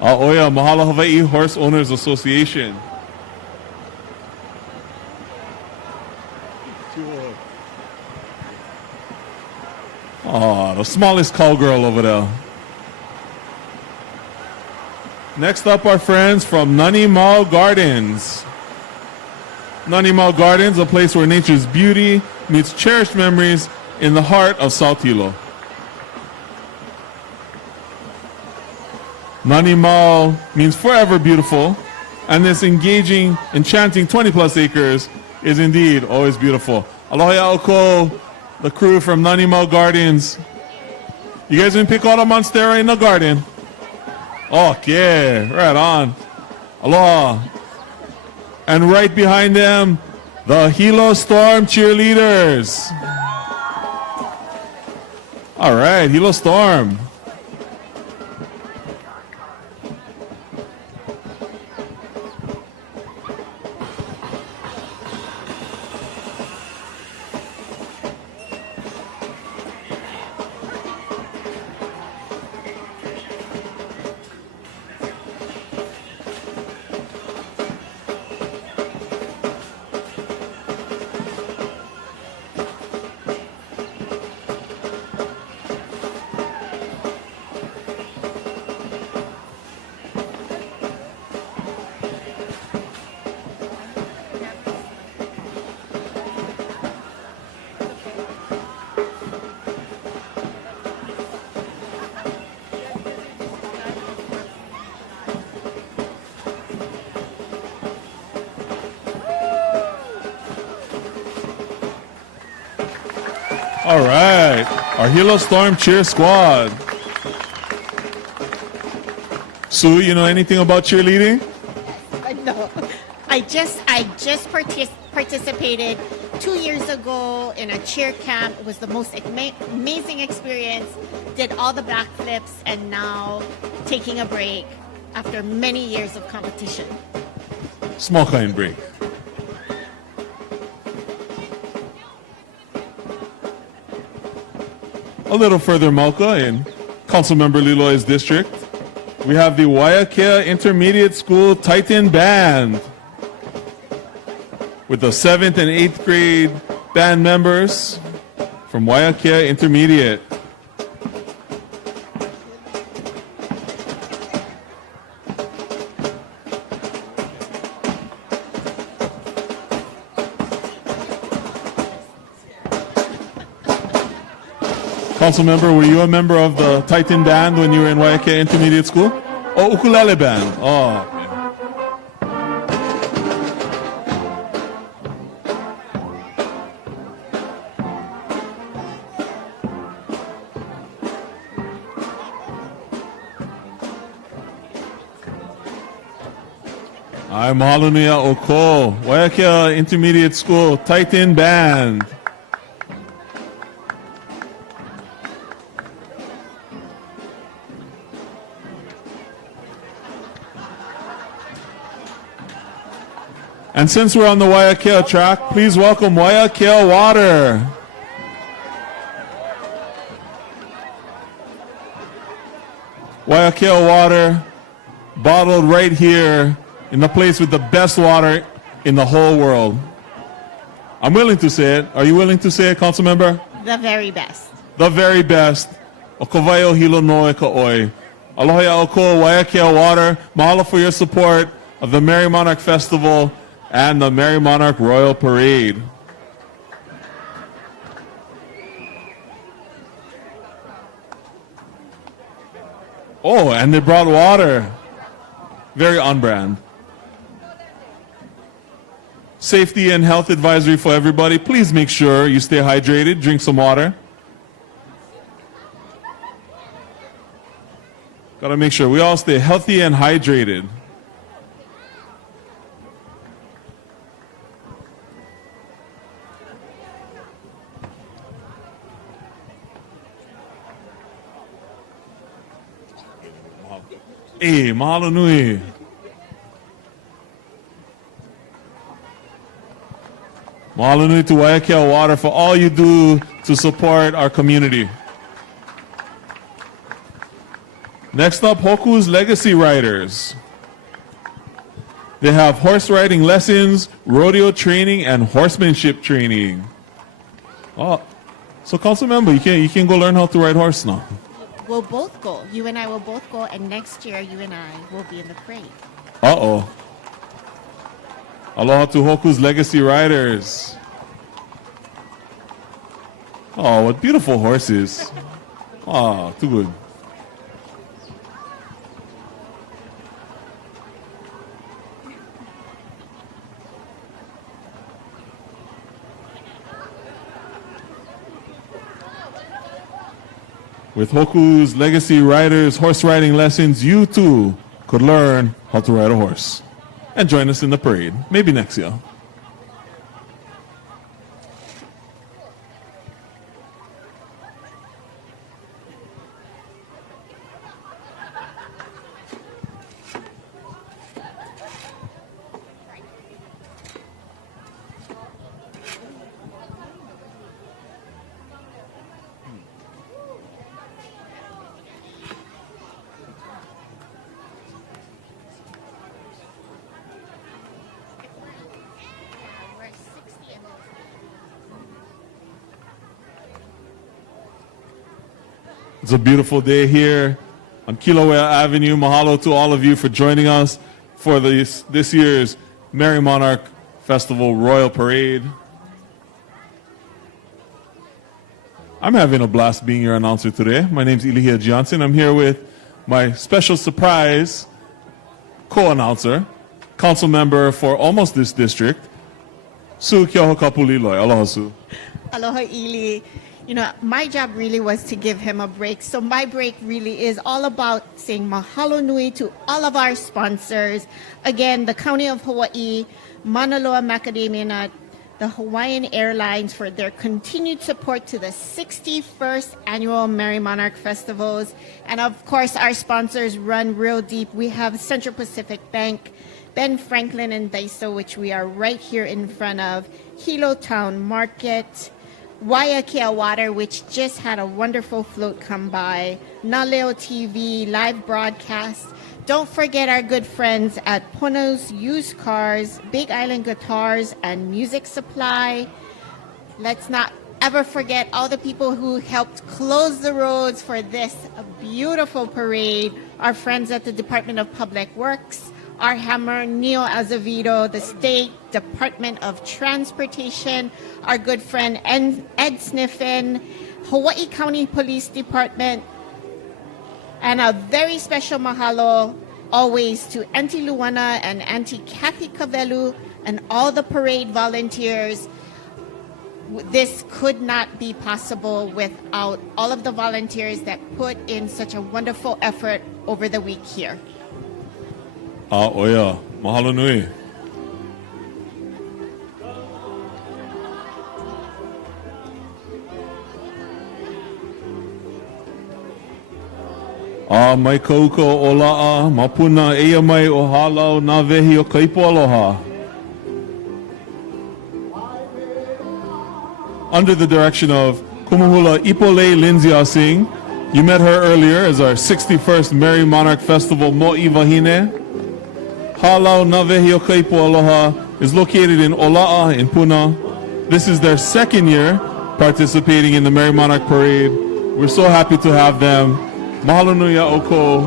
Oya, Mahalo Hawaii Horse Owners Association. Oh, the smallest cowgirl over there. Next up, our friends from Nanimau Gardens. Nanimau Gardens, a place where nature's beauty meets cherished memories in the heart of South Hilo. Nanimau means forever beautiful, and this engaging, enchanting 20-plus acres is indeed always beautiful. Aloha ya oko, the crew from Nanimau Gardens. You guys didn't pick out a monstera in the garden? Okay, right on. Aloha. And right behind them, the Hilo Storm cheerleaders. All right, Hilo Storm. All right, our Hilo Storm cheer squad. Sue, you know anything about cheerleading? No, I just participated 2 years ago in a cheer camp. It was the most amazing experience. Did all the backflips, and now taking a break after many years of competition. Small kind break. A little further Mauka in Councilmember Liloy's district, we have the Waiakea Intermediate School Titan Band with the 7th and 8th grade band members from Waiakea Intermediate. Council member, were you a member of the Titan band when you were in Waiakea Intermediate School? Oh, ukulele band. Oh, okay. Ay, mahalo niya Oko. Waiakea Intermediate School, Titan Band. And since we're on the Waiakea track, please welcome Waiakea Water. Waiakea Water, bottled right here in the place with the best water in the whole world. I'm willing to say it. Are you willing to say it, Council Member? The very best. The very best. Okovayo hilo noe kaoi. Aloha ya oko Waiakea Water. Mahalo for your support of the Merry Monarch Festival and the Merry Monarch Royal Parade. Oh, and they brought water. Very on brand. Safety and health advisory for everybody. Please make sure you stay hydrated, drink some water. Gotta make sure we all stay healthy and hydrated. Hey, mahalo nui. Mahalo nui to Waiakea Water for all you do to support our community. Next up, Hoku's Legacy Riders. They have horse riding lessons, rodeo training, and horsemanship training. Oh, so council member, you can go learn how to ride horse now. We'll both go. You and I will both go, and next year you and I will be in the parade. Uh-oh. Aloha to Hoku's Legacy Riders. Oh, what beautiful horses. Oh, too good. With Hoku's Legacy Riders horse riding lessons, you too could learn how to ride a horse. And join us in the parade, maybe next year. It's a beautiful day here on Kilauea Avenue. Mahalo to all of you for joining us for this year's Merry Monarch Festival Royal Parade. I'm having a blast being your announcer today. My name's Ilihia Johnson. I'm here with my special surprise co-announcer, council member for almost this district, Sue Kyohokapuliloi. Aloha, Sue. Aloha, Ili. You know, my job really was to give him a break. So my break really is all about saying mahalo nui to all of our sponsors. Again, the County of Hawaii, Mauna Loa Macadamia Nut, the Hawaiian Airlines for their continued support to the 61st Annual Merry Monarch Festivals. And of course, our sponsors run real deep. We have Central Pacific Bank, Ben Franklin and Daiso, which we are right here in front of, Hilo Town Market, Waiakea Water, which just had a wonderful float come by, Naleo TV, live broadcast. Don't forget our good friends at Pono's Used Cars, Big Island Guitars, and Music Supply. Let's not ever forget all the people who helped close the roads for this beautiful parade. Our friends at the Department of Public Works, our hammer, Neil Azevedo, the State Department of Transportation, our good friend Ed Sniffen, Hawaii County Police Department, and a very special mahalo always to Auntie Luana and Auntie Kathy Cavelu and all the parade volunteers. This could not be possible without all of the volunteers that put in such a wonderful effort over the week here. Oya, mahalo nui. Mai kauka o la'a, mapuna eia mai o halau nā vehi o kaipo aloha. Under the direction of Kumuhula Ipole Lindsay Singh, you met her earlier as our 61st Merry Monarch Festival Mo'i Wahine. Halau nā vehi o kaipo aloha is located in Ola'a in Puna. This is their second year participating in the Merry Monarch Parade. We're so happy to have them. Mahalo nui a oko.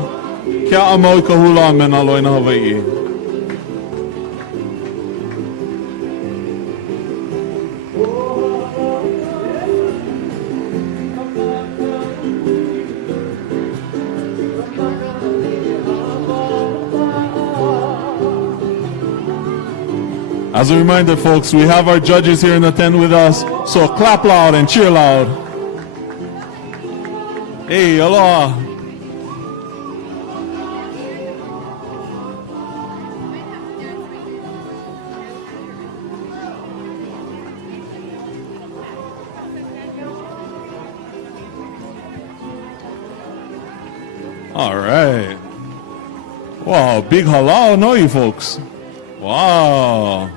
Kia a maui ka hula me nā loina Hawaii. As a reminder, folks, we have our judges here in the tent with us, so clap loud and cheer loud. Hey, aloha. All right. Wow, big halal, no, you folks. Wow.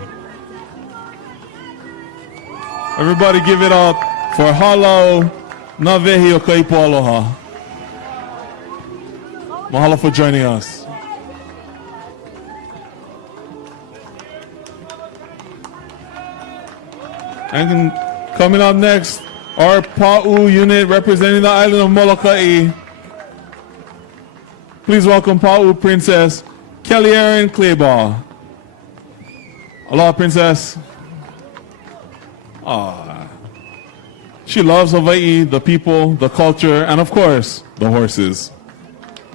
Everybody give it up for halau na vehi o kaipo aloha. Mahalo for joining us. And coming up next, our Pa'u unit representing the island of Molokai. Please welcome Pa'u Princess Kelly Erin Claybaugh. Aloha, Princess. She loves Hawaii, the people, the culture, and of course, the horses.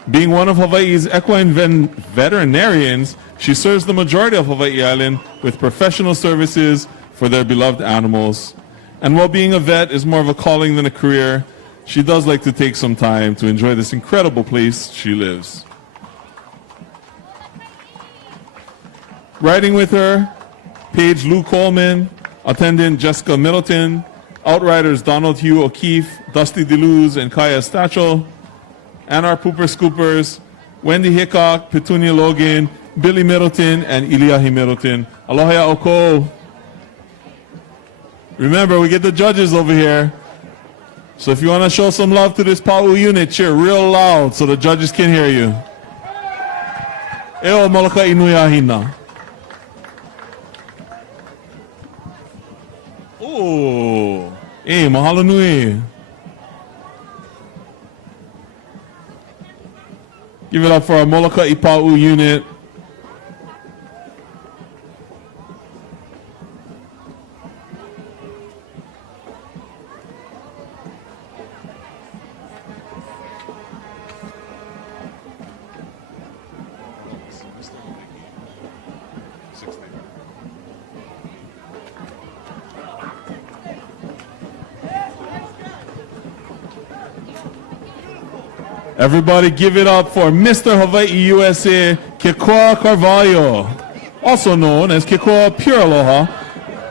Being one of Hawaii's equine veterinarians, she serves the majority of Hawaii Island with professional services for their beloved animals. And while being a vet is more of a calling than a career, she does like to take some time to enjoy this incredible place she lives. Riding with her, Paige Lou Coleman, attendant Jessica Middleton, outriders Donald Hugh O'Keefe, Dusty DeLuz, and Kaya Stachel, and our pooper scoopers, Wendy Hickok, Petunia Logan, Billy Middleton, and Iliahi Middleton. Aloha ya oko. Remember, we get the judges over here. So if you want to show some love to this Pa'u unit, cheer real loud so the judges can hear you. Eo Molokai nui ahina. Oh, hey, mahalo nui. Give it up for our Molokai Pa'u unit. Everybody give it up for Mr. Hawaii USA, Kekoa Carvalho, also known as Kekoa Pure Aloha,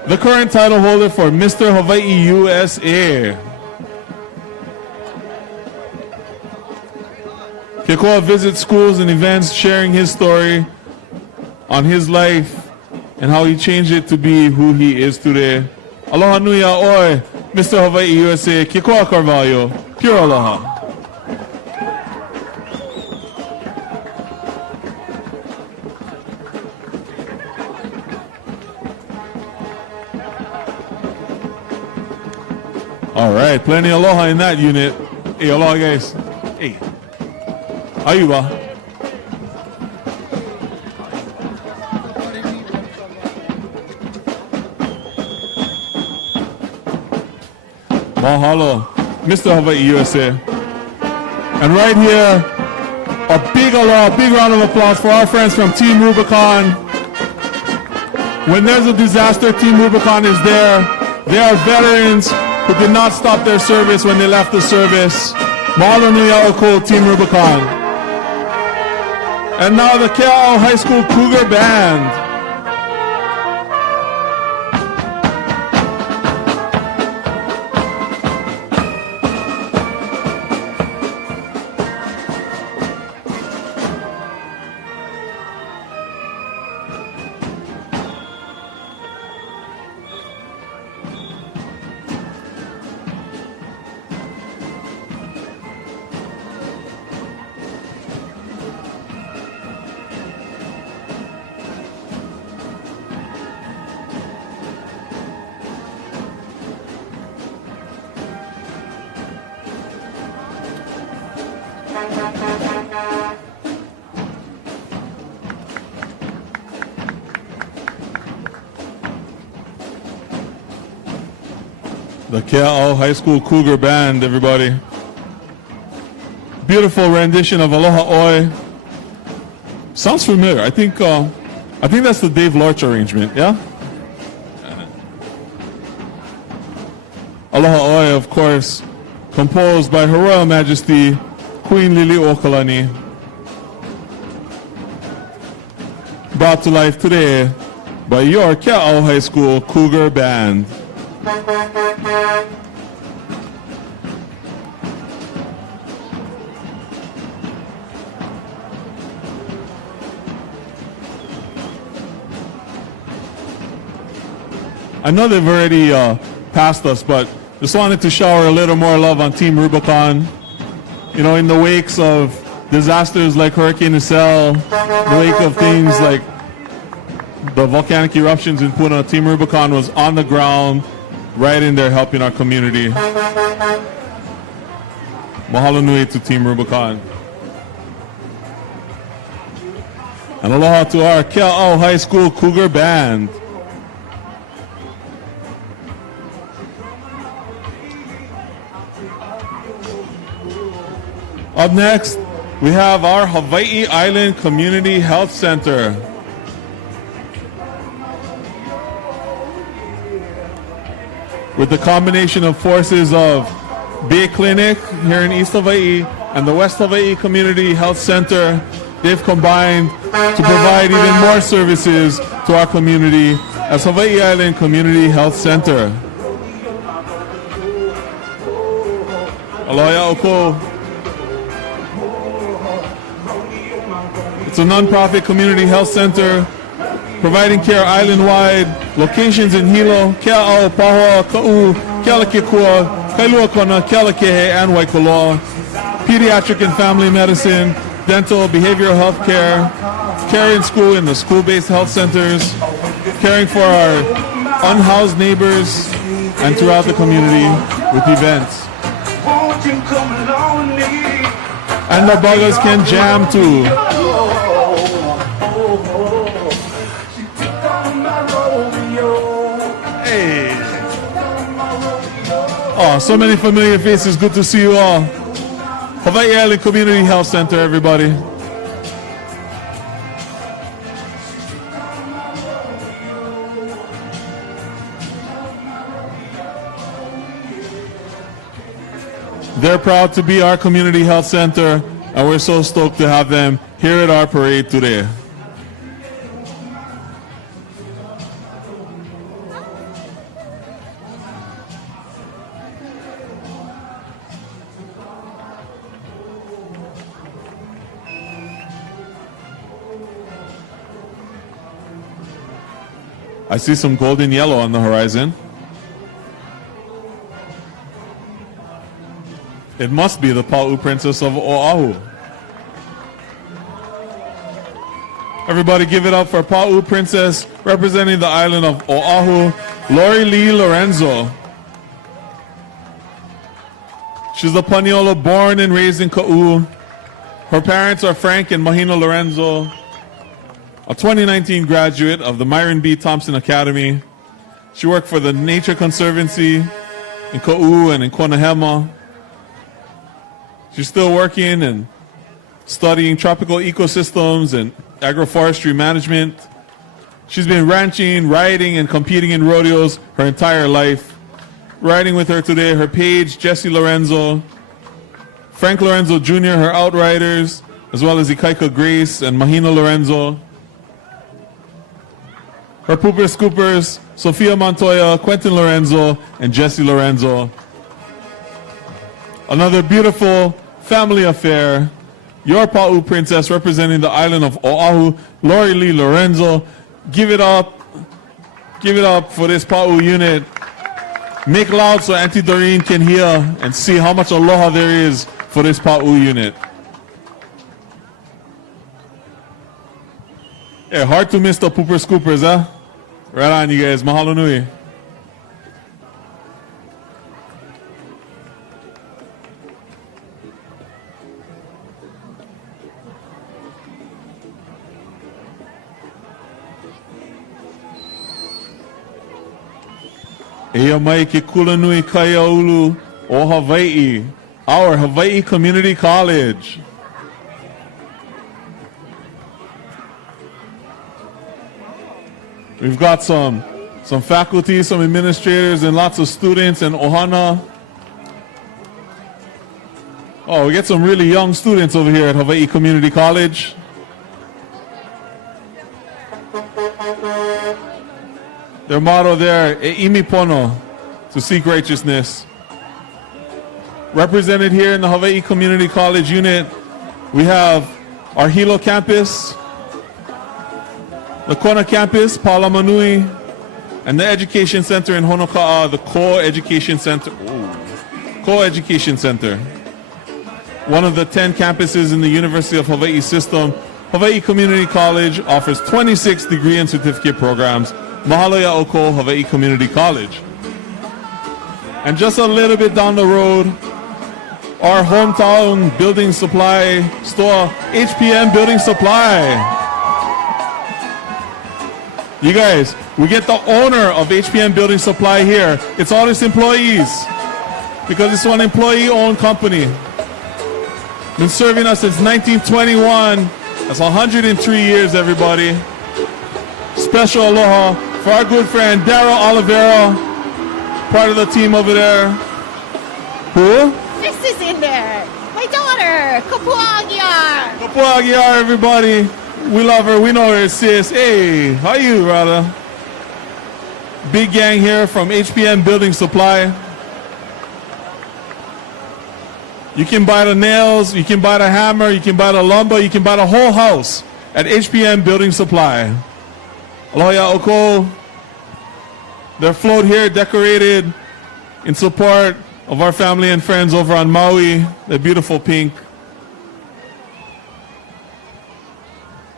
the current title holder for Mr. Hawaii USA. Kekoa visits schools and events sharing his story on his life and how he changed it to be who he is today. Aloha nui a oi, Mr. Hawaii USA, Kekoa Carvalho, Pure Aloha. All right, plenty aloha in that unit. Hey, aloha guys. Hey, ayuba. Mahalo. Mr. Hawaii USA. And right here, a big round of applause for our friends from Team Rubicon. When there's a disaster, Team Rubicon is there. They are veterans who did not stop their service when they left the service. Mahalo nui a'o, Team Rubicon. And now the Kea'au High School Cougar Band. The Kea'au High School Cougar Band, everybody. Beautiful rendition of Aloha Oi. Sounds familiar. I think that's the Dave Lorch arrangement, yeah? Aloha Oi, of course, composed by Her Royal Majesty Queen Liliuokalani. Brought to life today by your Kea'au High School Cougar Band. I know they've already passed us, but just wanted to shower a little more love on Team Rubicon. You know, in the wakes of disasters like Hurricane Isel, the wake of things like the volcanic eruptions in Puna, Team Rubicon was on the ground, right in there helping our community. Mahalo nui to Team Rubicon. And aloha to our Kea'au High School Cougar Band. Up next, we have our Hawaii Island Community Health Center. With the combination of forces of Bay Clinic here in East Hawaii and the West Hawaii Community Health Center, they've combined to provide even more services to our community as Hawaii Island Community Health Center. Aloha oko. It's a non-profit community health center providing care island-wide, locations in Hilo, Kea'au, Pahoa, Ka'u, Kealakekua, Kailua Kona, Kealakehe, and Waikoloa. Pediatric and family medicine, dental, behavioral health care, care in school in the school-based health centers, caring for our unhoused neighbors, and throughout the community with events. And the buggers can jam too. Hey. Oh, so many familiar faces. Good to see you all. Hawaii Island Community Health Center, everybody. They're proud to be our community health center, and we're so stoked to have them here at our parade today. I see some golden yellow on the horizon. It must be the Pa'u Princess of Oahu. Everybody give it up for Pa'u Princess representing the island of Oahu, Lori Lee Lorenzo. She's a Paniolo born and raised in Ka'u. Her parents are Frank and Mahina Lorenzo, a 2019 graduate of the Myron B. Thompson Academy. She worked for the Nature Conservancy in Ka'u and in Konahema. She's still working and studying tropical ecosystems and agroforestry management. She's been ranching, riding, and competing in rodeos her entire life. Riding with her today, her page, Jesse Lorenzo, Frank Lorenzo Jr., her outriders, as well as Ikaika Grace and Mahina Lorenzo. Her pooper scoopers, Sofia Montoya, Quentin Lorenzo, and Jesse Lorenzo. Another beautiful family affair. Your Pa'u princess representing the island of Oahu, Lori Lee Lorenzo. Give it up for this Pa'u unit. Make loud so Auntie Doreen can hear and see how much aloha there is for this Pa'u unit. Hey, hard to miss the pooper scoopers, huh? Right on, you guys. Mahalo nui. Eia mai ke kula nui Kaiaulu o Hawaii, our Hawaii Community College. We've got some faculty, some administrators, and lots of students and ohana. Oh, we get some really young students over here at Hawaii Community College. Their motto there, E imi pono, to seek righteousness. Represented here in the Hawaii Community College unit, we have our Hilo campus, the Kona campus, Palamanui, and the Education Center in Honoka'a, the Co-Education Center. Co-Education Center. One of the 10 campuses in the University of Hawaii system, Hawaii Community College offers 26 degree and certificate programs. Mahalo ya oko, Hawaii Community College. And just a little bit down the road, our hometown building supply store, HPM Building Supply. You guys, we get the owner of HPM Building Supply here. It's all its employees because it's one employee-owned company. Been serving us since 1921. That's 103 years, everybody. Special aloha for our good friend Daryl Oliveira, part of the team over there. Who? This is in there. My daughter, Kapua Aguiar. Kapua Aguiar, everybody. We love her. We know her, sis. Hey, how you, brother? Big gang here from HPM Building Supply. You can buy the nails, you can buy the hammer, you can buy the lumber, you can buy the whole house at HPM Building Supply. Aloha ya oko. Their float here decorated in support of our family and friends over on Maui. The beautiful pink.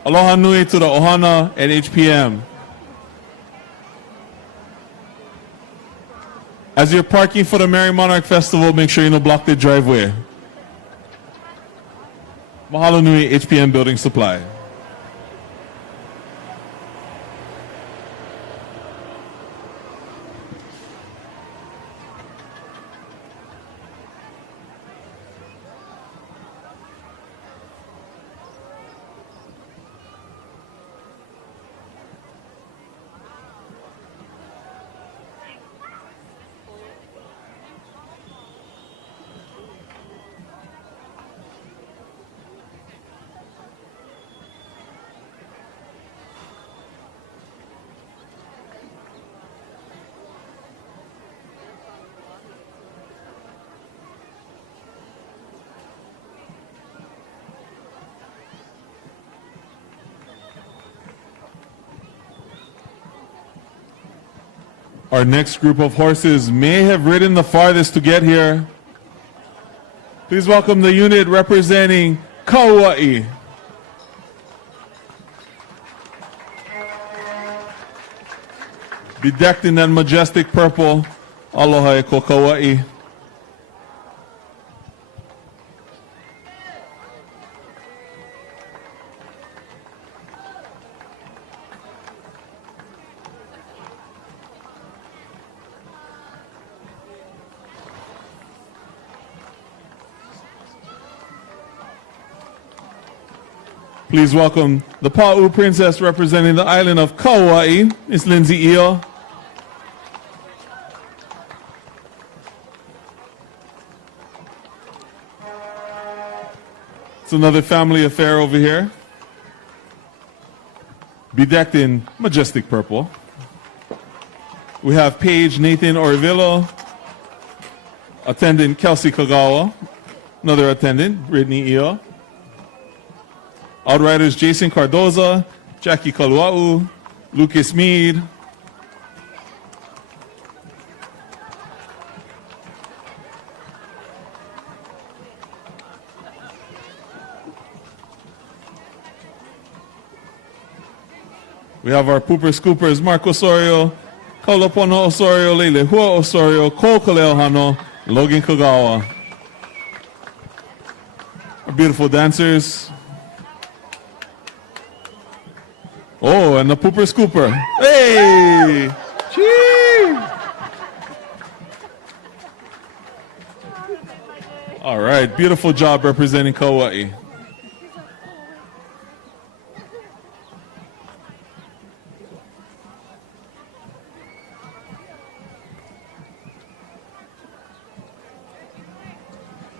Aloha nui to the ohana at HPM. As you're parking for the Merry Monarch Festival, make sure you don't block the driveway. Mahalo nui, HPM Building Supply. Our next group of horses may have ridden the farthest to get here. Please welcome the unit representing Kauai. Bedecked in that majestic purple. Aloha e ko Kauai. Please welcome the Pa'u Princess representing the island of Kauai, Miss Lindsay Eo. It's another family affair over here, bedecked in majestic purple. We have Paige Nathan Orivillo, attendant Kelsey Kagawa, another attendant, Brittany Eo. Outriders Jason Cardoza, Jackie Kalua'u, Lucas Mead. We have our pooper scoopers, Mark Osorio, Kaulapono Osorio, Lele Hua Osorio, Ko Kaleo Hano, Logan Kagawa. Our beautiful dancers. Oh, and the pooper scooper. Hey! Chee! All right, beautiful job representing Kauai.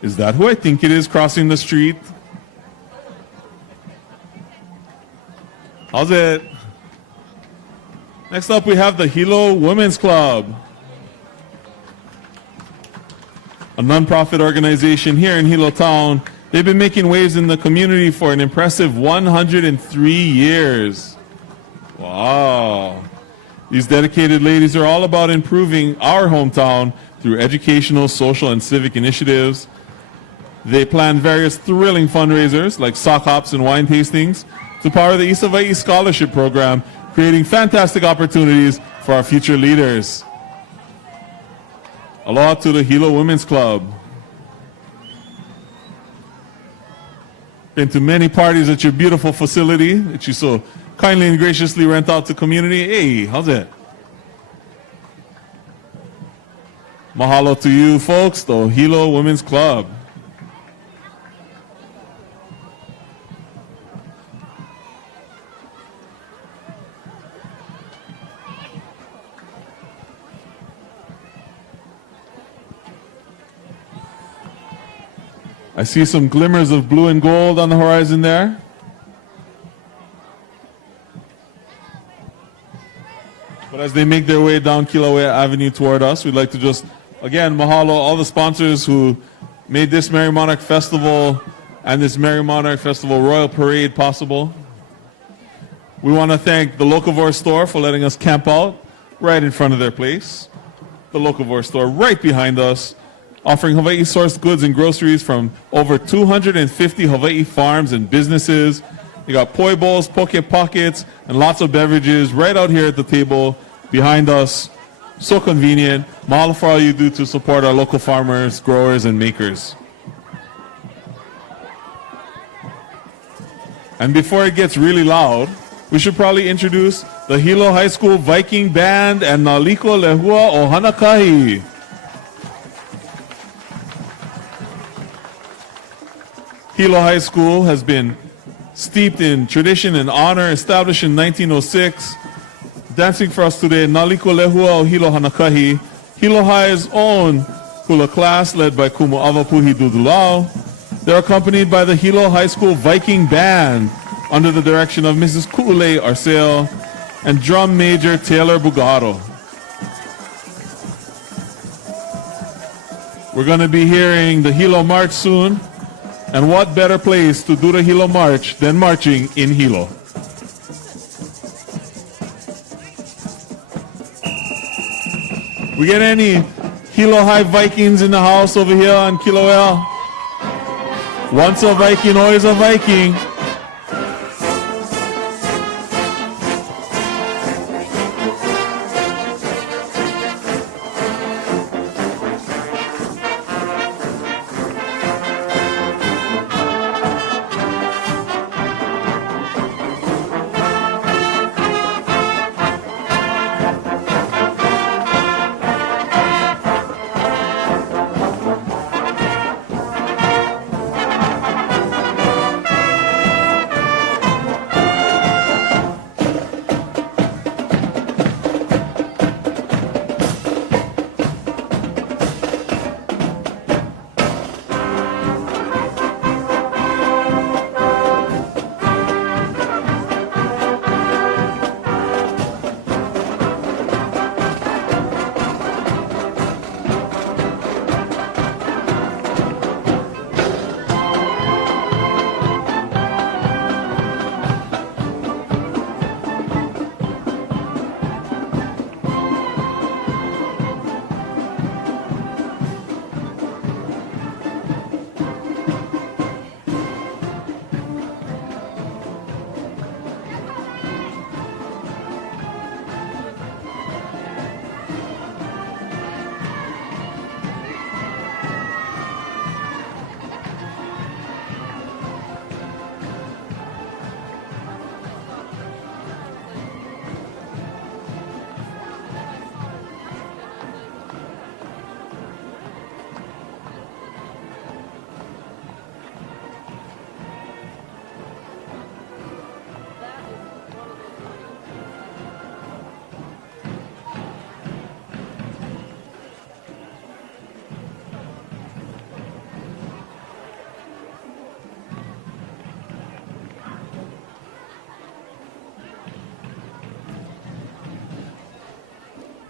Is that who I think it is crossing the street? How's it? Next up, we have the Hilo Women's Club, a nonprofit organization here in Hilo Town. They've been making waves in the community for an impressive 103 years. Wow. These dedicated ladies are all about improving our hometown through educational, social, and civic initiatives. They plan various thrilling fundraisers like sock hops and wine tastings to power the East Hawaii Scholarship Program, creating fantastic opportunities for our future leaders. Aloha to the Hilo Women's Club. Been to many parties at your beautiful facility that you so kindly and graciously rent out to community. Hey, how's it? Mahalo to you folks, the Hilo Women's Club. I see some glimmers of blue and gold on the horizon there. But as they make their way down Kilauea Avenue toward us, we'd like to just, again, mahalo all the sponsors who made this Merry Monarch Festival and this Merry Monarch Festival Royal Parade possible. We want to thank the Locavore store for letting us camp out right in front of their place. The Locavore store right behind us, offering Hawaii-sourced goods and groceries from over 250 Hawaii farms and businesses. You got poi bowls, poke pockets, and lots of beverages right out here at the table behind us. So convenient. Mahalo for all you do to support our local farmers, growers, and makers. And before it gets really loud, we should probably introduce the Hilo High School Viking Band and Naliko Lehua o Hanakahi. Hilo High School has been steeped in tradition and honor, established in 1906. Dancing for us today, Naliko Lehua o Hilo Hanakahi, Hilo High's own hula class led by Kumu Avapuhi Dudulao. They're accompanied by the Hilo High School Viking Band under the direction of Mrs. Ku'ulei Arceo and drum major Taylor Bugaro. We're going to be hearing the Hilo March soon. And what better place to do the Hilo March than marching in Hilo? We get any Hilo High Vikings in the house over here on Kilauea? Once a Viking, always a Viking.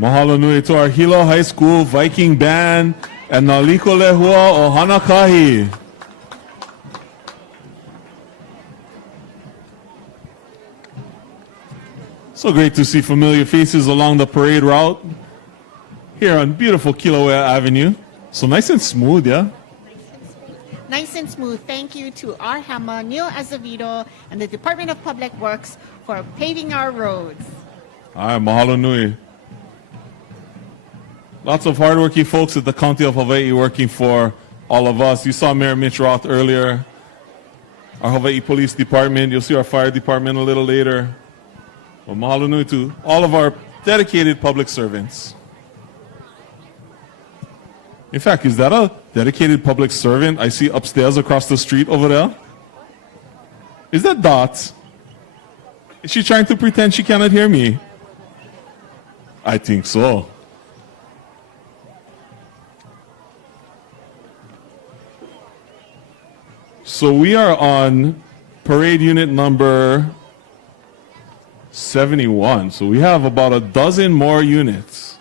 Mahalo nui to our Hilo High School Viking Band and Naliko Lehua o Hanakahi. So great to see familiar faces along the parade route here on beautiful Kilauea Avenue. So nice and smooth, yeah? Nice and smooth. Thank you to our Hama, Neil Azevedo, and the Department of Public Works for paving our roads. All right, mahalo nui. Lots of hardworking folks at the County of Hawaii working for all of us. You saw Mayor Mitch Roth earlier. Our Hawaii Police Department. You'll see our fire department a little later. Well, mahalo nui to all of our dedicated public servants. In fact, is that a dedicated public servant I see upstairs across the street over there? Is that Dot? Is she trying to pretend she cannot hear me? I think so. So we are on parade unit number 71. So we have about a dozen more units.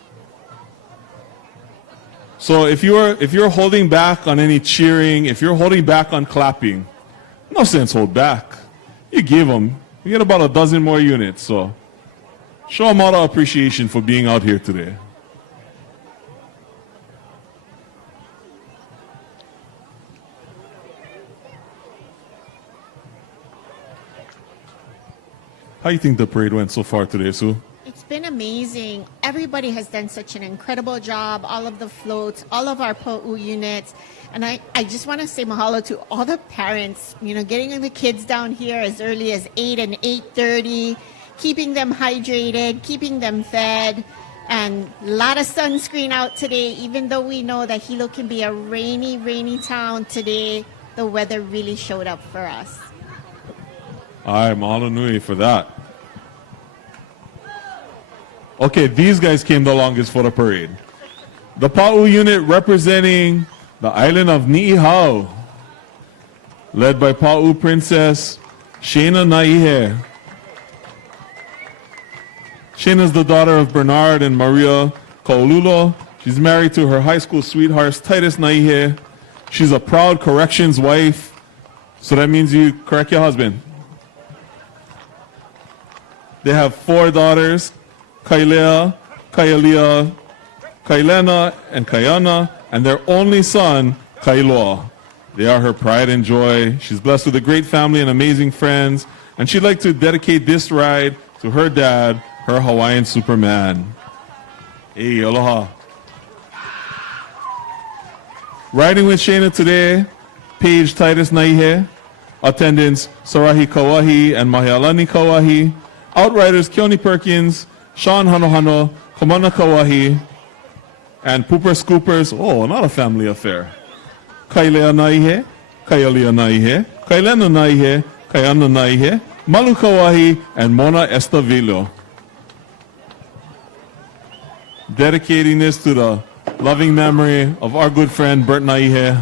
So if you're holding back on any cheering, if you're holding back on clapping, no sense hold back. You give them. You get about a dozen more units. So show them all our appreciation for being out here today. How do you think the parade went so far today, Sue? It's been amazing. Everybody has done such an incredible job. All of the floats, all of our PO'u units. And I just want to say mahalo to all the parents, getting the kids down here as early as 8 and 8:30, keeping them hydrated, keeping them fed, and a lot of sunscreen out today. Even though we know that Hilo can be a rainy, rainy town today, the weather really showed up for us. All right, mahalo nui for that. Okay, these guys came the longest for the parade. The Pa'u unit representing the island of Ni'ihau, led by Pa'u Princess Shana Naihe. Shana is the daughter of Bernard and Maria Kaululo. She's married to her high school sweetheart, Titus Naihe. She's a proud corrections wife. So that means you correct your husband. They have 4 daughters, Kailea, Kaialia, Kailena, and Kaiana, and their only son, Kailoa. They are her pride and joy. She's blessed with a great family and amazing friends, and she'd like to dedicate this ride to her dad, her Hawaiian Superman. Hey, aloha. Riding with Shana today, Paige Titus Naihe, attendants Sarahi Kawahi and Mahialani Kawahi, outriders Keone Perkins, Sean Hanohano, Komana Kawahi, and Pooper Scoopers. Oh, not a family affair. Kailea Naihe, Kaialia Naihe, Kailena Naihe, Kaiana Naihe, Malu Kawahi, and Mona Estavilo. Dedicating this to the loving memory of our good friend Bert Naihe.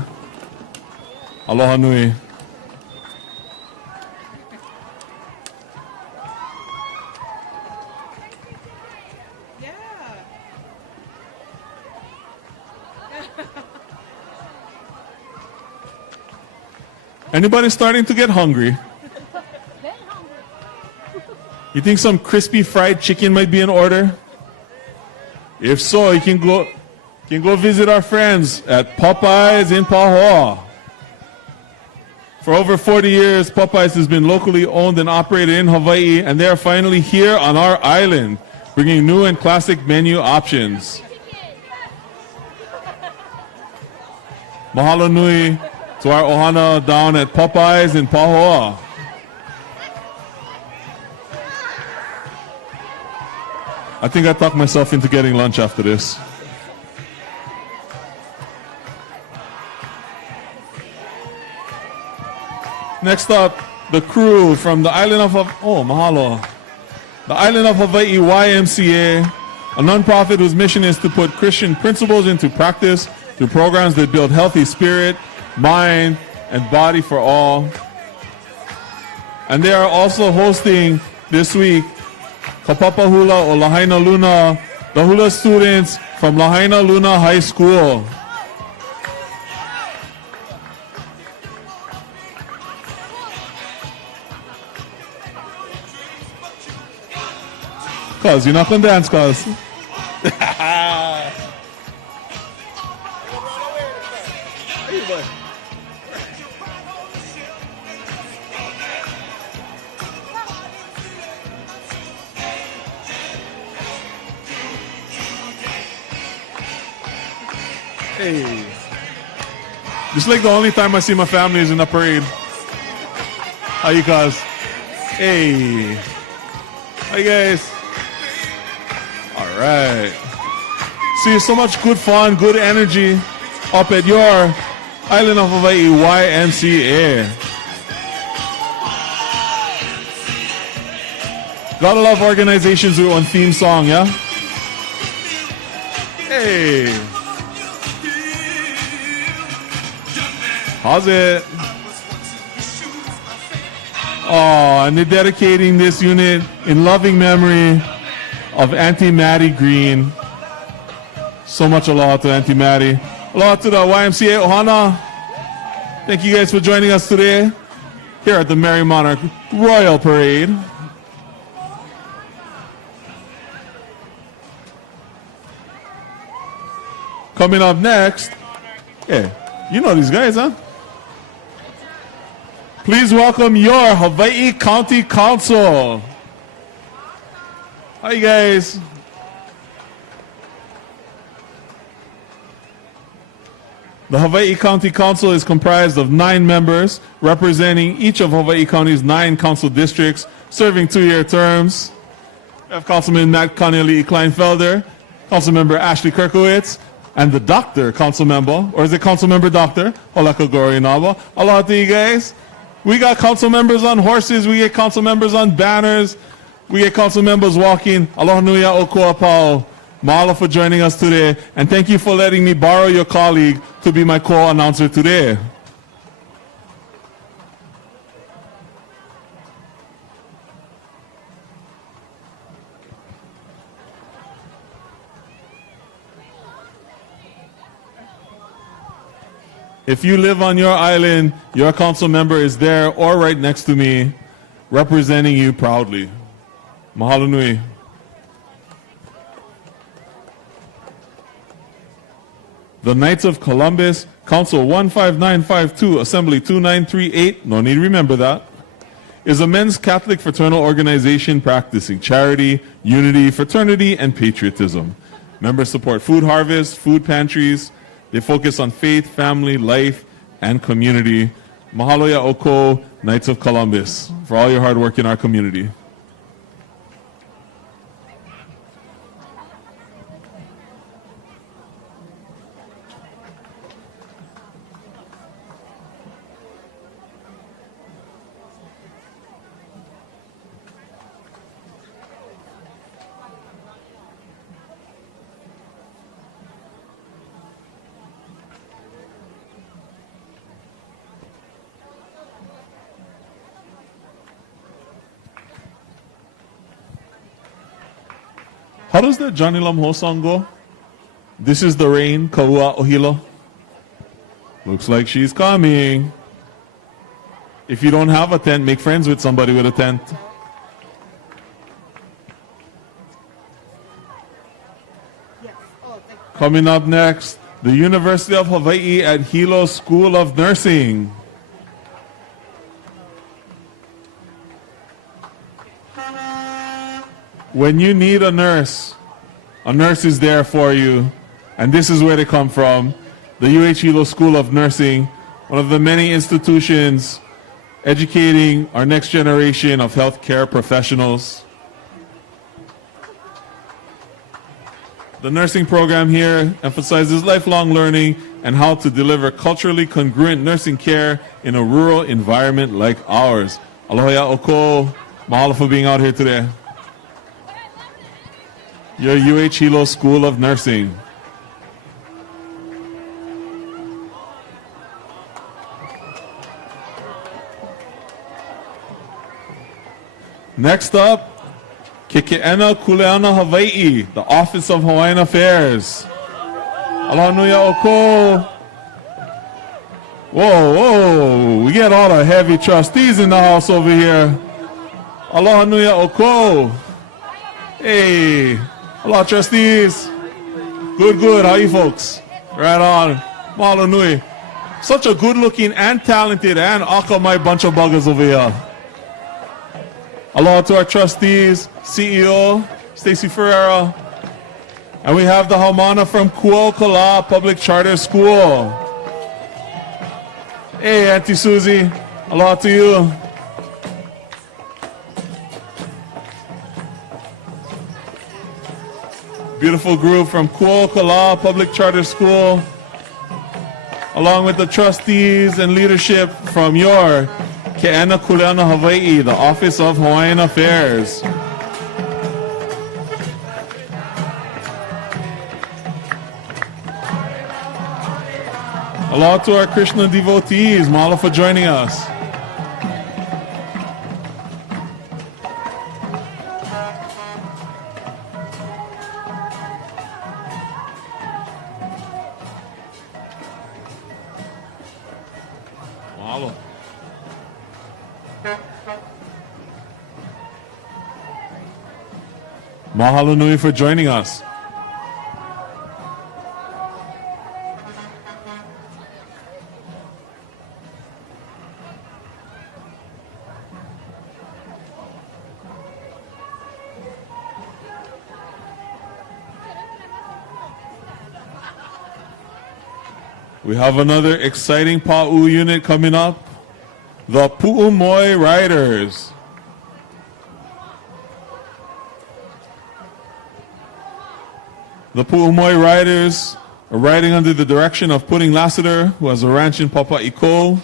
Aloha nui. Anybody starting to get hungry? You think some crispy fried chicken might be in order? If so, you can go visit our friends at Popeyes in Pahoa. For over 40 years, Popeyes has been locally owned and operated in Hawaii, and they are finally here on our island, bringing new and classic menu options. Mahalo nui to our ohana down at Popeyes in Pahoa. I think I talked myself into getting lunch after this. Next up, the crew from the island of mahalo. The island of Hawaii YMCA, a nonprofit whose mission is to put Christian principles into practice through programs that build healthy spirit, mind, and body for all. And they are also hosting this week Kapapahula o Lahaina Luna the hula students from Lahaina Luna High School. Cuz, you're not gonna dance, cuz. Hey. This is like the only time I see my family is in a parade. How you guys? Hey. Hi guys. All right. See, so much good fun, good energy up at your Island of Hawaii YMCA. Gotta love organizations with one theme song, yeah? Hey. How's it? Oh, and they're dedicating this unit in loving memory of Auntie Maddie Green. So much aloha to Auntie Maddie. Aloha to the YMCA Ohana. Thank you guys for joining us today here at the Merry Monarch Royal Parade. Coming up next, yeah, you know these guys, huh? Please welcome your Hawaii County Council. Hi, guys. The Hawaii County Council is comprised of 9 members representing each of Hawaii County's 9 council districts, serving 2-year terms. We have Councilman Matt Connelly Kleinfelder, Councilmember Ashley Kirkowitz, and the Doctor Council Member, or is it Council Member Doctor? Holaka Gorinaba. Aloha to you guys. We got council members on horses, we get council members on banners, we get council members walking. Aloha nui a okua pao. Mahalo for joining us today, and thank you for letting me borrow your colleague to be my co-announcer today. If you live on your island, your council member is there or right next to me, representing you proudly. Mahalo nui. The Knights of Columbus, Council 15952, Assembly 2938, no need to remember that, is a men's Catholic fraternal organization practicing charity, unity, fraternity, and patriotism. Members support food harvests, food pantries. They focus on faith, family, life, and community. Mahalo ya oko, Knights of Columbus, for all your hard work in our community. How does the Johnny Lam Ho song go? This is the rain, Kaua Ohilo. Looks like she's coming. If you don't have a tent, make friends with somebody with a tent. Coming up next, the University of Hawaii at Hilo School of Nursing. When you need a nurse is there for you. And this is where they come from. The UH Hilo School of Nursing, one of the many institutions educating our next generation of healthcare professionals. The nursing program here emphasizes lifelong learning and how to deliver culturally congruent nursing care in a rural environment like ours. Aloha ya oko. Mahalo for being out here today. Your UH Hilo School of Nursing. Next up, Keke'ena Kuleana Hawaii, the Office of Hawaiian Affairs. Aloha nui oko. Whoa, whoa, we get all the heavy trustees in the house over here. Aloha nui oko. Hey, aloha trustees. Good, good, how you folks? Right on. Mahalo nui. Such a good looking and talented and akamai bunch of buggers over here. Aloha to our trustees, CEO, Stacy Ferreira. And we have the Haumana from Kuokala Public Charter School. Hey, Auntie Susie. Aloha to you. Beautiful group from Kuokala Public Charter School, along with the trustees and leadership from your Ke'ena Kuleana Hawaii, the Office of Hawaiian Affairs. Aloha to our Krishna devotees. Mahalo for joining us. Mahalo. Mahalo nui for joining us. We have another exciting Pa'u unit coming up, the Pu'umoi Riders. The Pu'umoi Riders are riding under the direction of Pudding Lassiter, who has a ranch in Papa'iko.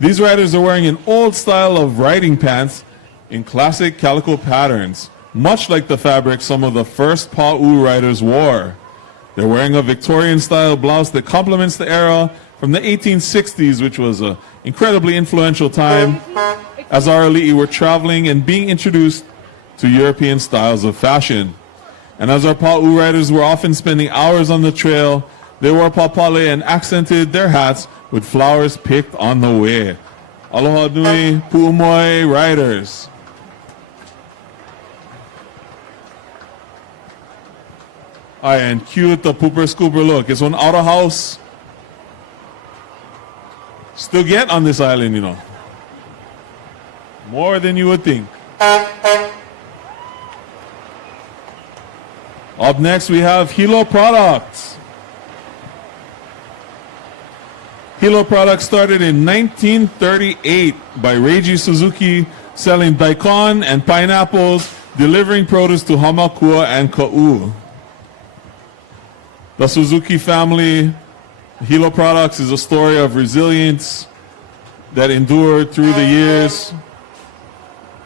These riders are wearing an old style of riding pants in classic calico patterns, much like the fabric some of the first Pa'u riders wore. They're wearing a Victorian-style blouse that complements the era from the 1860s, which was an incredibly influential time as our ali'i were traveling and being introduced to European styles of fashion. And as our Pa'u riders were often spending hours on the trail, they wore papale and accented their hats with flowers picked on the way. Aloha nui Pu'umoi Riders. All right, and cute the pooper scooper look. It's one outer house. Still get on this island, you know. More than you would think. Up next, we have Hilo Products. Hilo Products started in 1938 by Reiji Suzuki, selling daikon and pineapples, delivering produce to Hamakua and Ka'u. The Suzuki family, Hilo Products, is a story of resilience that endured through the years,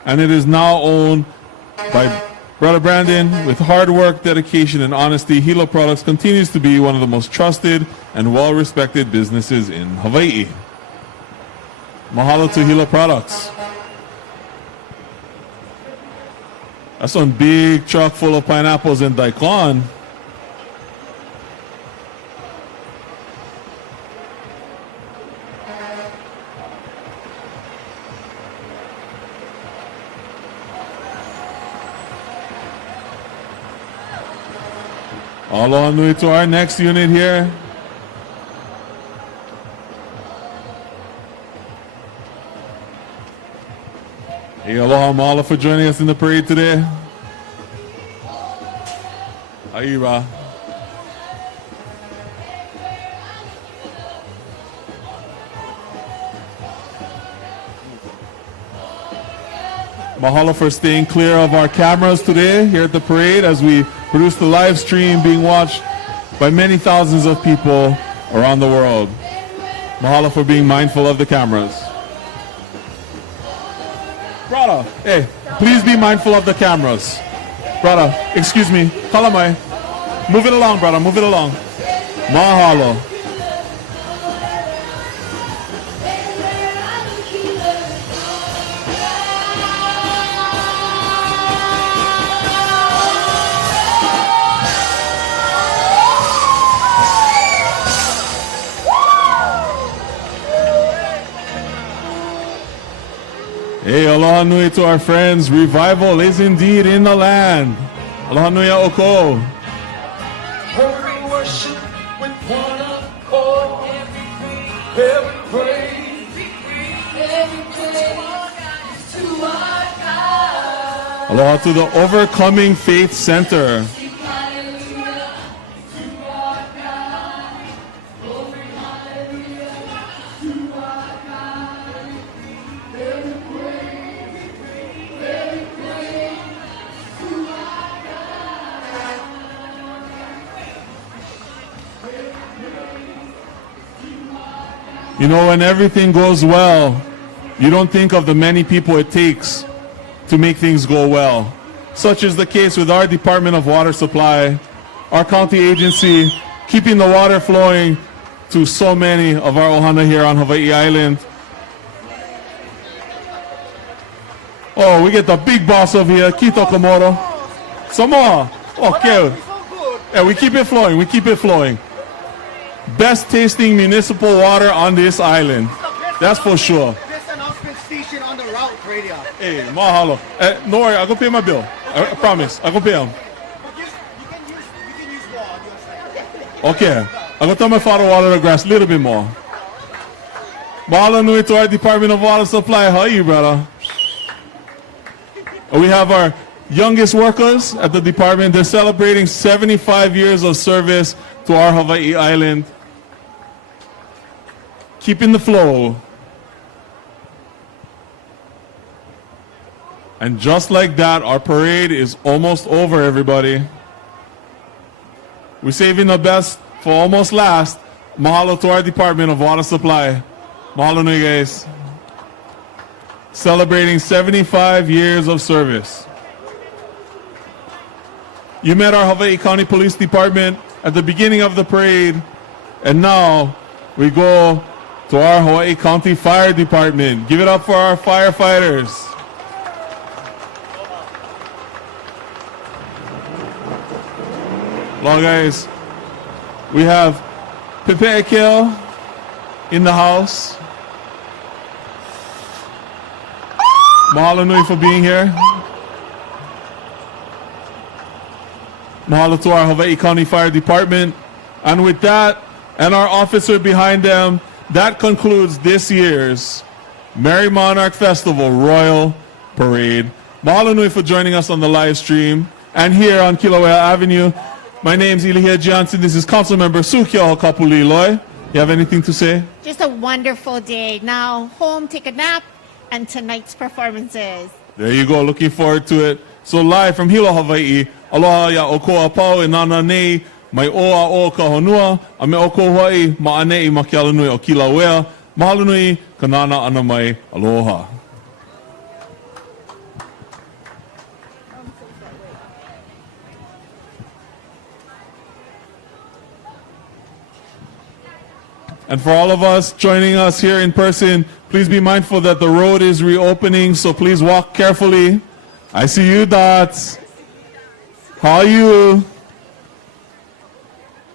and it is now owned by Brother Brandon. With hard work, dedication, and honesty, Hilo Products continues to be one of the most trusted and well-respected businesses in Hawaii. Mahalo to Hilo Products. That's one big truck full of pineapples and daikon. Aloha nui to our next unit here. Hey, aloha mahalo for joining us in the parade today. Aira. Mahalo for staying clear of our cameras today here at the parade as we produce the live stream being watched by many thousands of people around the world. Mahalo for being mindful of the cameras. Brother, hey, please be mindful of the cameras. Brother, excuse me, kalamai. Move it along, brother, move it along. Mahalo. Hey, aloha nui to our friends. Revival is indeed in the land. Aloha nui a oko. Every worship with one accord. Every praise to our God. Aloha to the Overcoming Faith Center. You know, when everything goes well, you don't think of the many people it takes to make things go well. Such is the case with our Department of Water Supply, our county agency, keeping the water flowing to so many of our ohana here on Hawaii Island. Oh, we get the big boss over here, Kito Komodo. Some more. Okay. Yeah, we keep it flowing, we keep it flowing. Best tasting municipal water on this island. That's for sure. Best announcement station on the route radio. Hey, mahalo. No worry, I'll go pay my bill. I promise. I'll go pay him. You can use more on your side. Okay. I'll go tell my father water the grass a little bit more. Mahalo nui to our Department of Water Supply. How are you, brother? We have our youngest workers at the department. They're celebrating 75 years of service to our Hawaii Island. Keeping the flow. And just like that, our parade is almost over, everybody. We're saving the best for almost last. Mahalo to our Department of Water Supply. Mahalo nui, guys. Celebrating 75 years of service. You met our Hawaii County Police Department at the beginning of the parade, and now we go to our Hawaii County Fire Department. Give it up for our firefighters. Well, guys, we have Pepe Akil in the house. Mahalo nui for being here. Mahalo to our Hawaii County Fire Department. And with that, and our officer behind them, that concludes this year's Merry Monarch Festival Royal Parade. Mahalo nui for joining us on the live stream. And here on Kilauea Avenue, my name's Ilihia Johnson. This is Councilmember Sukiyo Kapuliloi. You have anything to say? Just a wonderful day. Now, home, take a nap, and tonight's performances. There you go. Looking forward to it. So live from Hilo, Hawaii, aloha ya okoa pau e nana nei, mai oa o ka honua, a me oko Hawaii, ma'ane I makiala nui o Kilauea, mahalo nui ka nana ana mai, aloha. And for all of us joining us here in person, please be mindful that the road is reopening, so please walk carefully. I see you, Dots. How are you?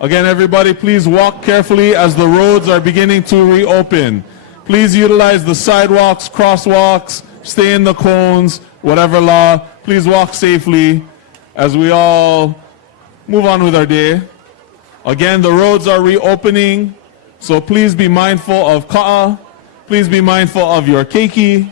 Again, everybody, please walk carefully as the roads are beginning to reopen. Please utilize the sidewalks, crosswalks, stay in the cones, whatever law. Please walk safely as we all move on with our day. Again, the roads are reopening, so please be mindful of ka'a. Please be mindful of your keiki.